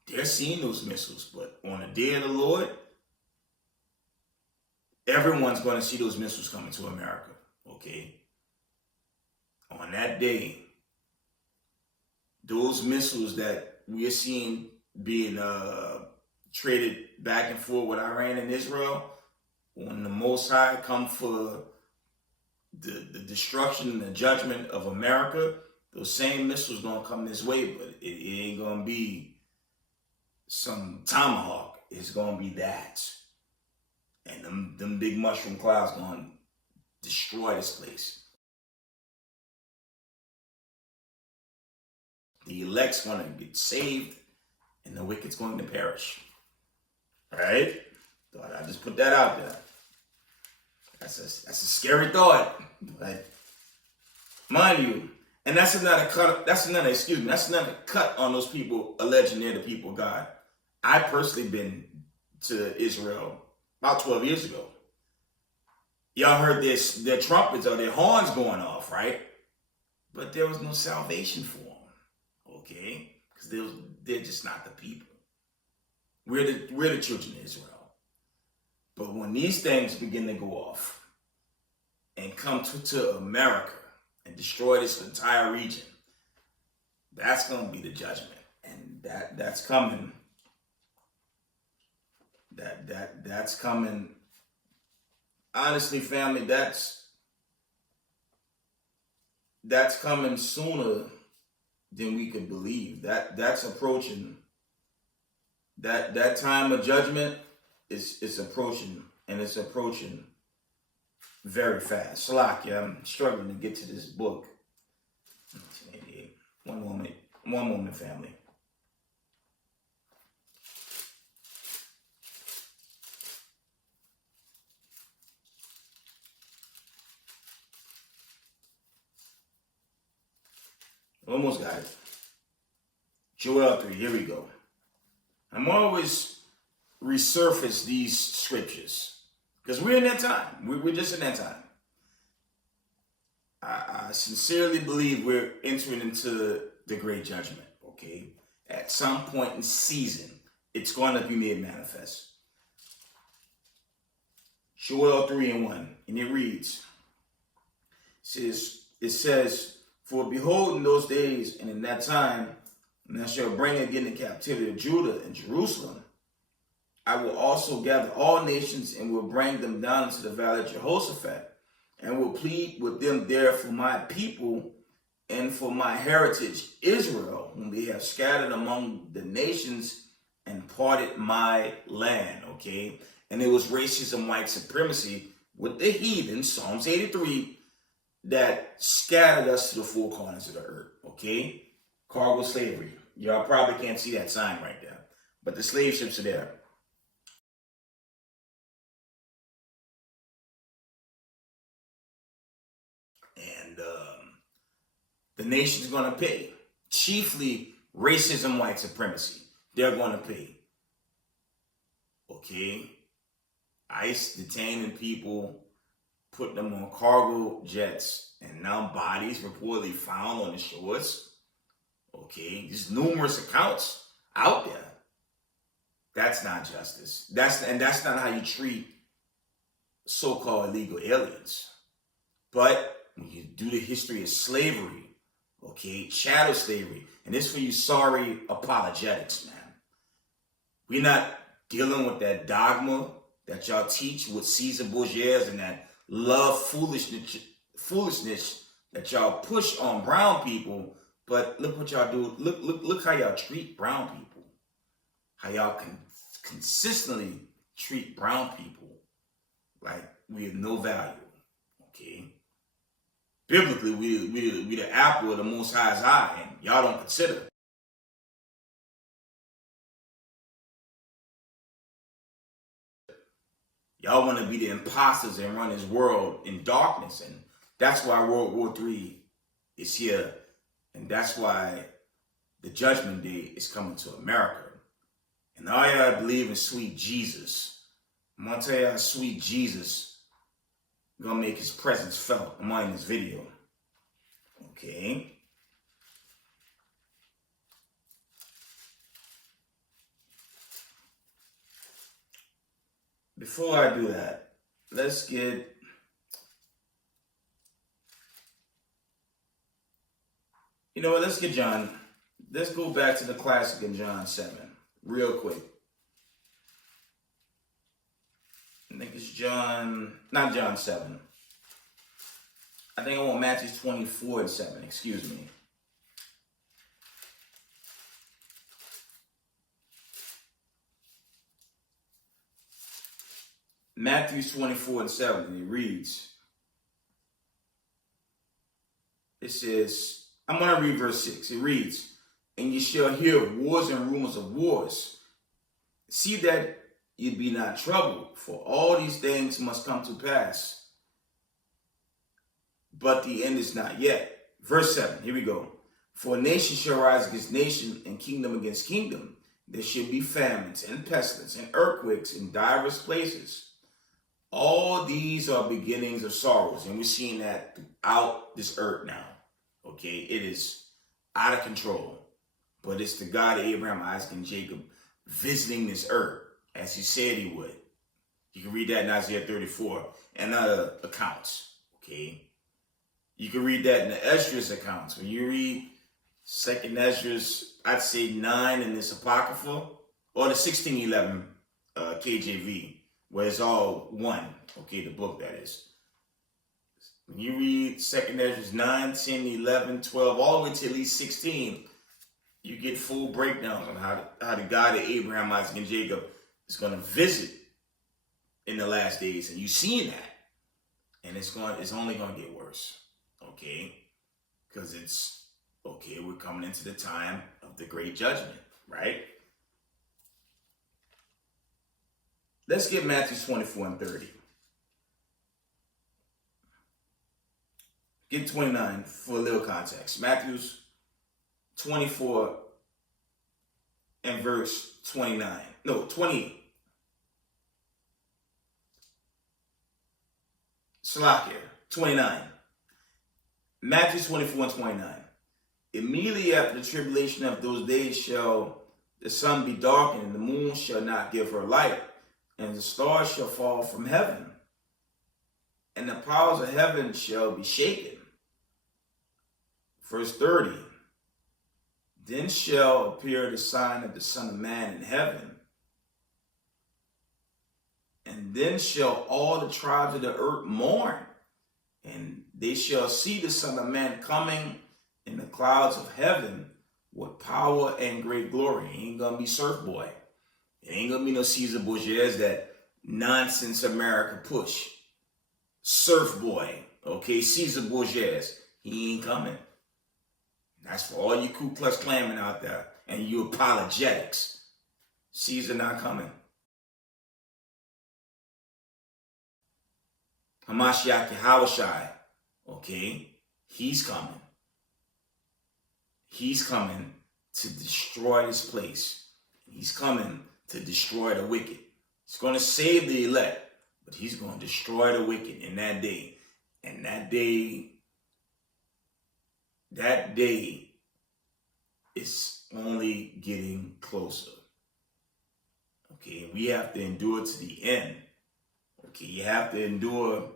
They're seeing those missiles, but on the day of the Lord, everyone's gonna see those missiles coming to America, okay? On that day, those missiles that we are seeing being traded back and forth with Iran and Israel, when the Most High come for the destruction and the judgment of America, those same missiles gonna come this way, but it ain't gonna be some tomahawk. It's gonna be that. And them big mushroom clouds gonna destroy this place. The elect's going to get saved, and the wicked's going to perish. All right? Thought I'd just put that out there. That's a scary thought. But mind you, and that's another cut on those people alleging they're the people of God. I personally been to Israel about 12 years ago. Y'all heard their trumpets or their horns going off, right? But there was no salvation for them. Okay, because they're just not the people. We're the children of Israel. But when these things begin to go off and come to America and destroy this entire region, that's going to be the judgment, and that's coming. That's coming. Honestly, family, that's coming sooner than we could believe. That's approaching. That time of judgment is approaching, and it's approaching very fast. Salakia, I'm struggling to get to this book. 1988. One moment, family. Almost got it. Joel 3, here we go. I'm always resurface these scriptures because we're in that time. We're just in that time. I sincerely believe we're entering into the great judgment, okay? At some point in season, it's going to be made manifest. Joel 3:1, and it reads, it says, for behold, in those days and in that time, and I shall bring again the captivity of Judah and Jerusalem, I will also gather all nations and will bring them down into the valley of Jehoshaphat, and will plead with them there for my people and for my heritage Israel, whom they have scattered among the nations and parted my land, okay? And it was racism, white supremacy with the heathen, Psalms 83, that scattered us to the four corners of the earth, okay? Cargo slavery. Y'all probably can't see that sign right there, but the slave ships are there. And the nation's going to pay. Chiefly racism, white supremacy. They're going to pay. Okay? ICE detaining people, putting them on cargo jets, and now bodies reportedly found on the shores. Okay, there's numerous accounts out there. That's not justice. That's not how you treat so-called illegal aliens. But when you do the history of slavery, okay, chattel slavery, and this for you sorry apologetics, man. We're not dealing with that dogma that y'all teach with Caesar Borgia and that love foolishness that y'all push on brown people. But look what y'all do. Look how y'all treat brown people. How y'all can consistently treat brown people like we have no value. Okay. Biblically, we the apple of the Most High's eye, and y'all don't consider. Y'all want to be the imposters and run this world in darkness, and that's why World War III is here, and that's why the Judgment Day is coming to America. And all y'all believe in sweet Jesus. I'm gonna tell you how sweet Jesus gonna make his presence felt. I'm on this video. Okay. Before I do that, let's get let's get John. Let's go back to the classic in John 7 real quick. I think it's not John 7. I think I want Matthew 24 and 7, excuse me. Matthew 24 and 7, and it reads, it says, I'm going to read verse 6. It reads, and ye shall hear of wars and rumors of wars. See that ye be not troubled, for all these things must come to pass. But the end is not yet. Verse 7, here we go. For nation shall rise against nation, and kingdom against kingdom. There shall be famines and pestilence and earthquakes in divers places. All these are beginnings of sorrows, and we're seeing that throughout this earth now. Okay, it is out of control. But it's the God of Abraham, Isaac, and Jacob visiting this earth as he said he would. You can read that in Isaiah 34 and other accounts. Okay. You can read that in the Esdras accounts. When you read 2nd Esdras, I'd say 9 in this Apocrypha, or the 1611 KJV, where it's all one. Okay, the book that is. When you read 2nd Esdras 9, 10, 11, 12, all the way to at least 16, you get full breakdowns on how the God of Abraham, Isaac, and Jacob is going to visit in the last days. And you've seen that. And it's only going to get worse. Okay? Because we're coming into the time of the great judgment, right? Let's get Matthew 24 and 30. Get 29 for a little context. Matthew's 24 and verse 29. No, 20. Slakia, 29. Matthew 24 and 29. Immediately after the tribulation of those days shall the sun be darkened, and the moon shall not give her light, and the stars shall fall from heaven, and the powers of heaven shall be shaken. Verse 30. Then shall appear the sign of the Son of Man in heaven, and then shall all the tribes of the earth mourn, and they shall see the Son of Man coming in the clouds of heaven with power and great glory. It ain't gonna be Surf Boy. It ain't gonna be no Caesar Borgia, that nonsense America push. Surf Boy, okay, Caesar Borgia, he ain't coming. That's for all you Ku Klux Klanmen out there and you apologetics. Caesar not coming. Hamashiach Yahushai, okay, he's coming. He's coming to destroy this place. He's coming to destroy the wicked. He's going to save the elect, but he's going to destroy the wicked in that day. And that day it's only getting closer. Okay, we have to endure to the end. Okay, you have to endure.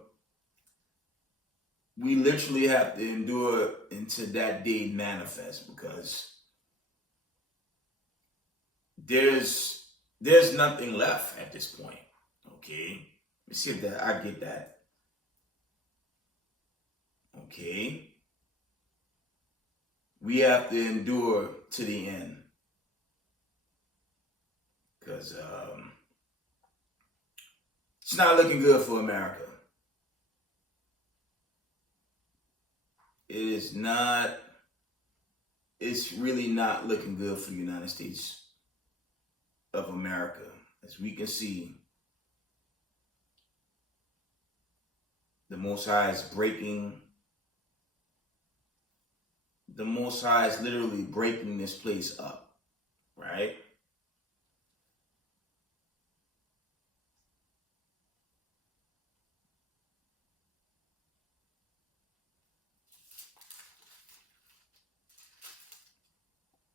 We literally have to endure until that day manifests, because there's nothing left at this point. Okay, let me see if that I get that. Okay, we have to endure to the end, because it's not looking good for America. It is not. It's really not looking good for the United States of America. As we can see, the Most High is breaking. The Most High is literally breaking this place up, right?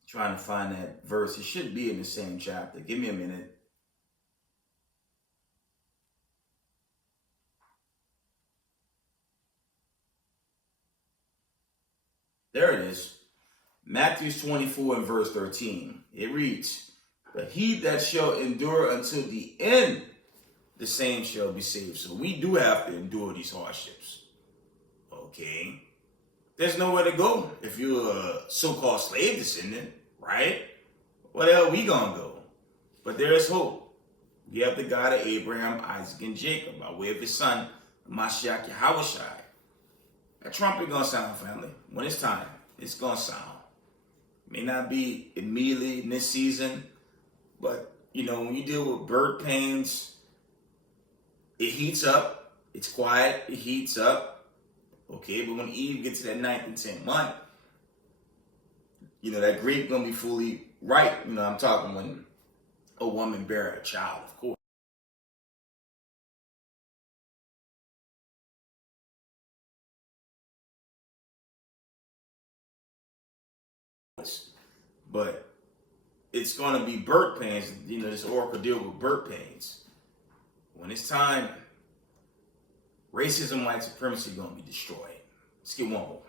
Trying to find that verse. It should be in the same chapter. Give me a minute. There it is. Matthew 24 and verse 13. It reads, "But he that shall endure until the end, the same shall be saved." So we do have to endure these hardships. Okay. There's nowhere to go if you're a so-called slave descendant, right? Where the hell we gonna go? But there is hope. We have the God of Abraham, Isaac, and Jacob by way of his son, Mashiach Yahushai. That trumpet gonna sound, family. When it's time, it's gonna sound. May not be immediately in this season, but when you deal with birth pains, it heats up. It's quiet. It heats up. Okay, but when Eve gets to that 9th and 10th month, that grape gonna be fully ripe. I'm talking when a woman bears a child, of course. But it's going to be birth pains. This oracle deal with birth pains. When it's time, racism, white supremacy going to be destroyed. Let's get one more.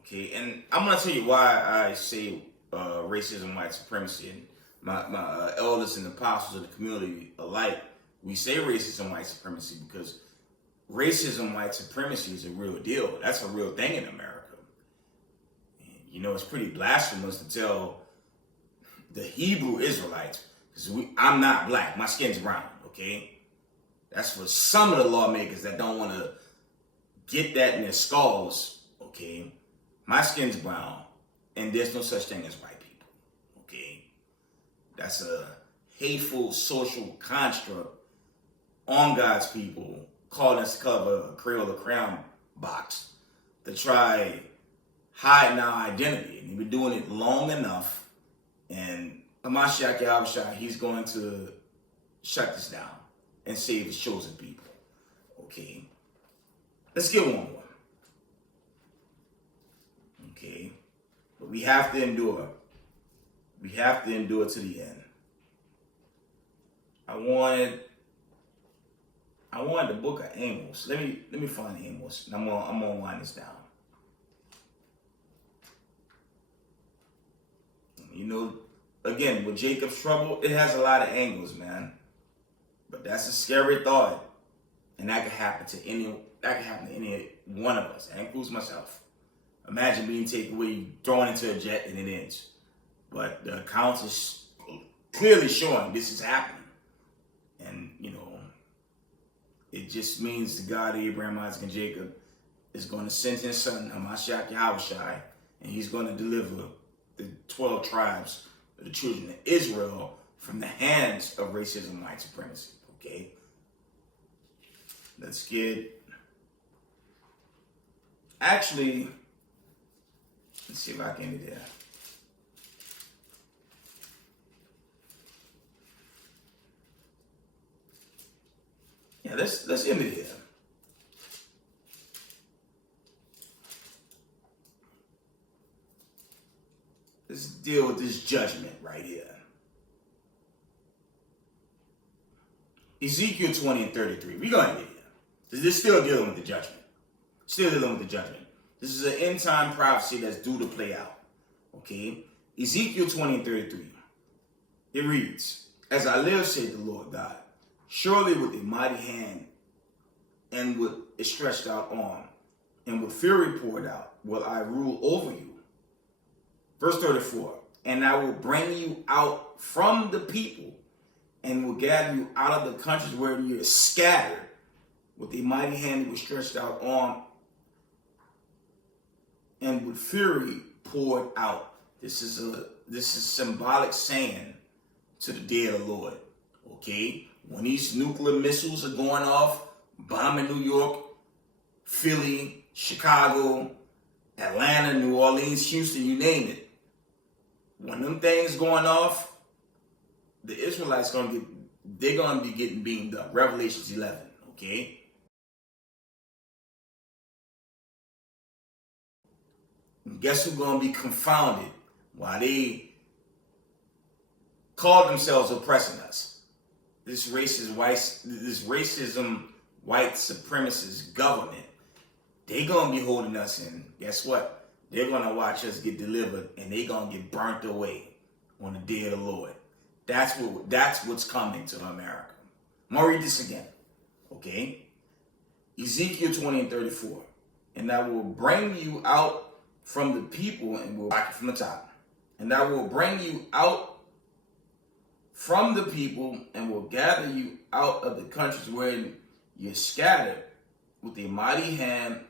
Okay, and I'm going to tell you why I say racism, white supremacy, and my elders and apostles of the community alike, we say racism, white supremacy because racism, white supremacy is a real deal. That's a real thing in America. And, it's pretty blasphemous to tell the Hebrew Israelites, because I'm not black, my skin's brown, okay? That's for some of the lawmakers that don't want to get that in their skulls, okay? My skin's brown, and there's no such thing as white people, okay? That's a hateful social construct on God's people, calling us to cover a Creole or Crown box to try hiding our identity. And they've been doing it long enough, and Mashiach Yahushua, he's going to shut this down and save his chosen people. Okay. Let's get one more. Okay. But we have to endure. We have to endure to the end. I wanted the book of Amos. Let me find Amos, and I'm gonna wind this down. Again, with Jacob's trouble, it has a lot of angles, man. But that's a scary thought, and that could happen to any one of us. That includes myself. Imagine being taken away, thrown into a jet, and it ends. But the accounts is clearly showing this is happening, and it just means the God of Abraham, Isaac, and Jacob is going to send his son, Mashiach Yahushai, and he's going to deliver the 12 tribes of the children of Israel from the hands of racism and white supremacy. Okay? Let's see if I can get there. Yeah, let's end it here. let's deal with this judgment right here. Ezekiel 20:33. We're going to get here. This is still dealing with the judgment. Still dealing with the judgment. This is an end time prophecy that's due to play out. Okay? Ezekiel 20:33. It reads, "As I live, saith the Lord God, surely with a mighty hand and with a stretched out arm and with fury poured out will I rule over you." Verse 34. "And I will bring you out from the people and will gather you out of the countries where you are scattered with a mighty hand with stretched out arm and with fury poured out." This is symbolic saying to the day of the Lord. Okay? When these nuclear missiles are going off, bombing New York, Philly, Chicago, Atlanta, New Orleans, Houston, you name it. When them things going off, the Israelites they're gonna be getting beamed up. Revelations 11, okay? And guess who's gonna be confounded while they call themselves oppressing us? This racism, white supremacist government. They gonna be holding us in. Guess what? They're gonna watch us get delivered, and they gonna get burnt away on the day of the Lord. That's what's coming to America. I'm gonna read this again. Okay? Ezekiel 20:34. "And I will bring you out from the people," and we'll back it from the top. "And I will bring you out from the people and will gather you out of the countries where you're scattered with a mighty hand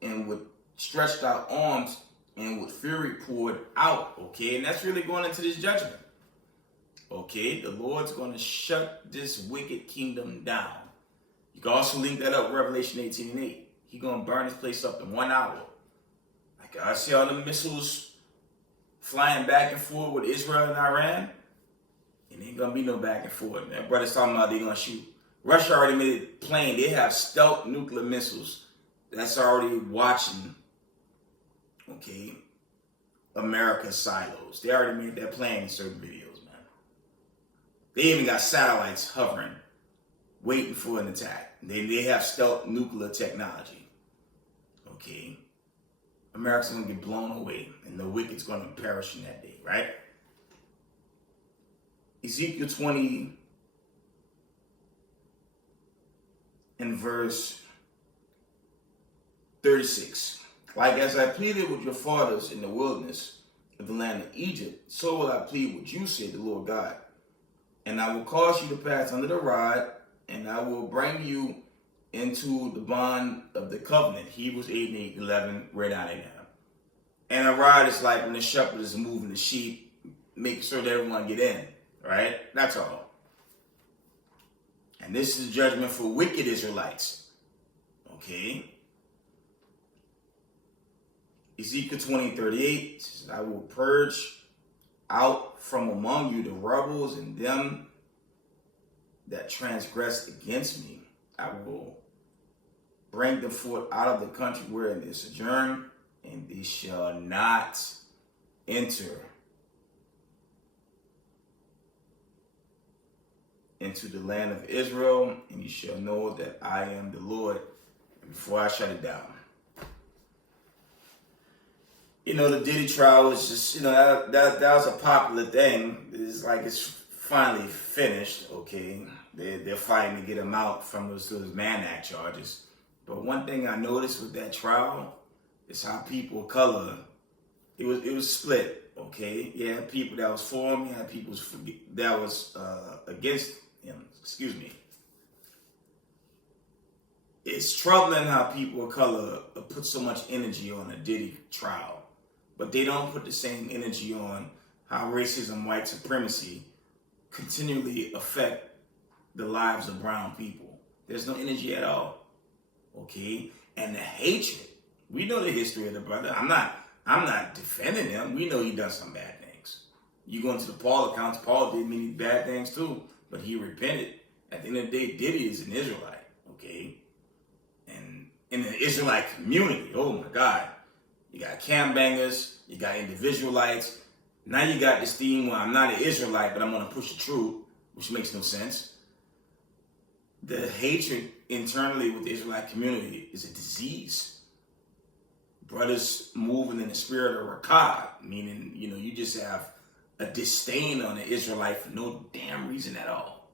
and with stretched out arms and with fury poured out." Okay, and that's really going into this judgment. Okay, the Lord's going to shut this wicked kingdom down. You can also link that up with Revelation 18:8. He's going to burn this place up in 1 hour. Like I see all the missiles flying back and forth with Israel and Iran. It ain't going to be no back and forth. That brother's talking about they're going to shoot. Russia already made it plain. They have stealth nuclear missiles that's already watching, okay, America's silos. They already made that plain in certain videos, man. They even got satellites hovering, waiting for an attack. They have stealth nuclear technology. Okay. America's going to get blown away, and the wicked's going to perish in that day, right? Ezekiel 20 and verse 36. "Like as I pleaded with your fathers in the wilderness of the land of Egypt, so will I plead with you, said the Lord God. And I will cause you to pass under the rod, and I will bring you into the bond of the covenant." Hebrews 8:11, right down there. And a rod is like when the shepherd is moving the sheep, making sure that everyone get in, right? That's all. And this is judgment for wicked Israelites. Okay. Ezekiel 20:38 says, "I will purge out from among you the rebels and them that transgress against me. I will bring them forth out of the country wherein they sojourn, and they shall not enter into the land of Israel, and you shall know that I am the Lord." Before I shut it down, you know, the Diddy trial was just, you know, that was a popular thing. It's like it's finally finished, okay? They're fighting to get him out from those Mann Act charges. But one thing I noticed with that trial is how people of color, it was split, okay? You had people that was for him, you had people that was against him, excuse me. It's troubling how people of color put so much energy on a Diddy trial, but they don't put the same energy on how racism, white supremacy continually affect the lives of brown people. There's no energy at all, okay? And the hatred, we know the history of the brother. I'm not defending him. We know he done some bad things. You go into the Paul accounts, Paul did many bad things too, but he repented. At the end of the day, Diddy is an Israelite, okay? And in the Israelite community, oh my God, you got cam bangers, You got individualites. Now you got this theme where I'm not an Israelite, but I'm going to push the truth, which makes no sense. The hatred internally with the Israelite community is a disease. Brothers moving in the spirit of Rakah, meaning, you just have a disdain on the Israelite for no damn reason at all.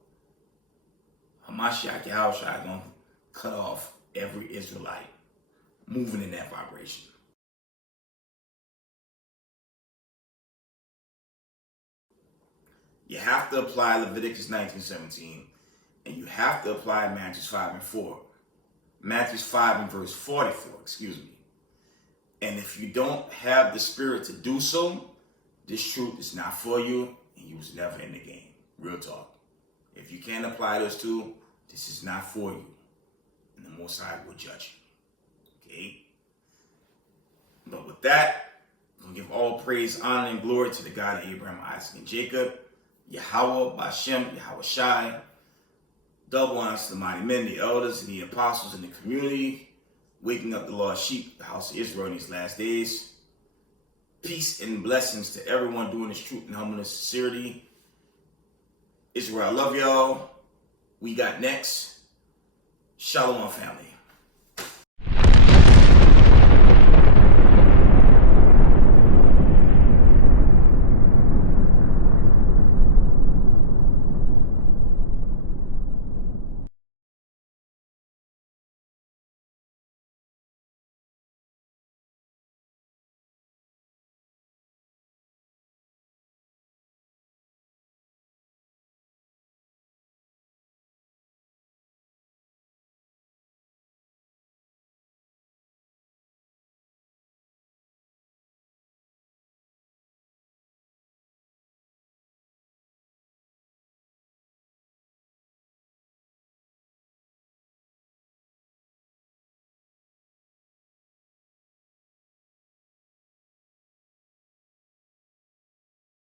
Hamashiach Yahushua going to cut off every Israelite moving in that vibration. You have to apply Leviticus 19:17, and you have to apply Matthew 5 and 4. Matthew 5 and verse 44, excuse me. And if you don't have the spirit to do so, this truth is not for you, and you was never in the game. Real talk. If you can't apply those two, this is not for you. And the Most High will judge you. Okay? But with that, I'm going to give all praise, honor, and glory to the God of Abraham, Isaac, and Jacob, Yahweh, Bashem, Yahweh Shai. Double honors to the mighty men, the elders, and the apostles in the community, waking up the lost sheep, the house of Israel in these last days. Peace and blessings to everyone doing this truth and humbleness, sincerity. Israel, I love y'all. We got next. Shalom, family.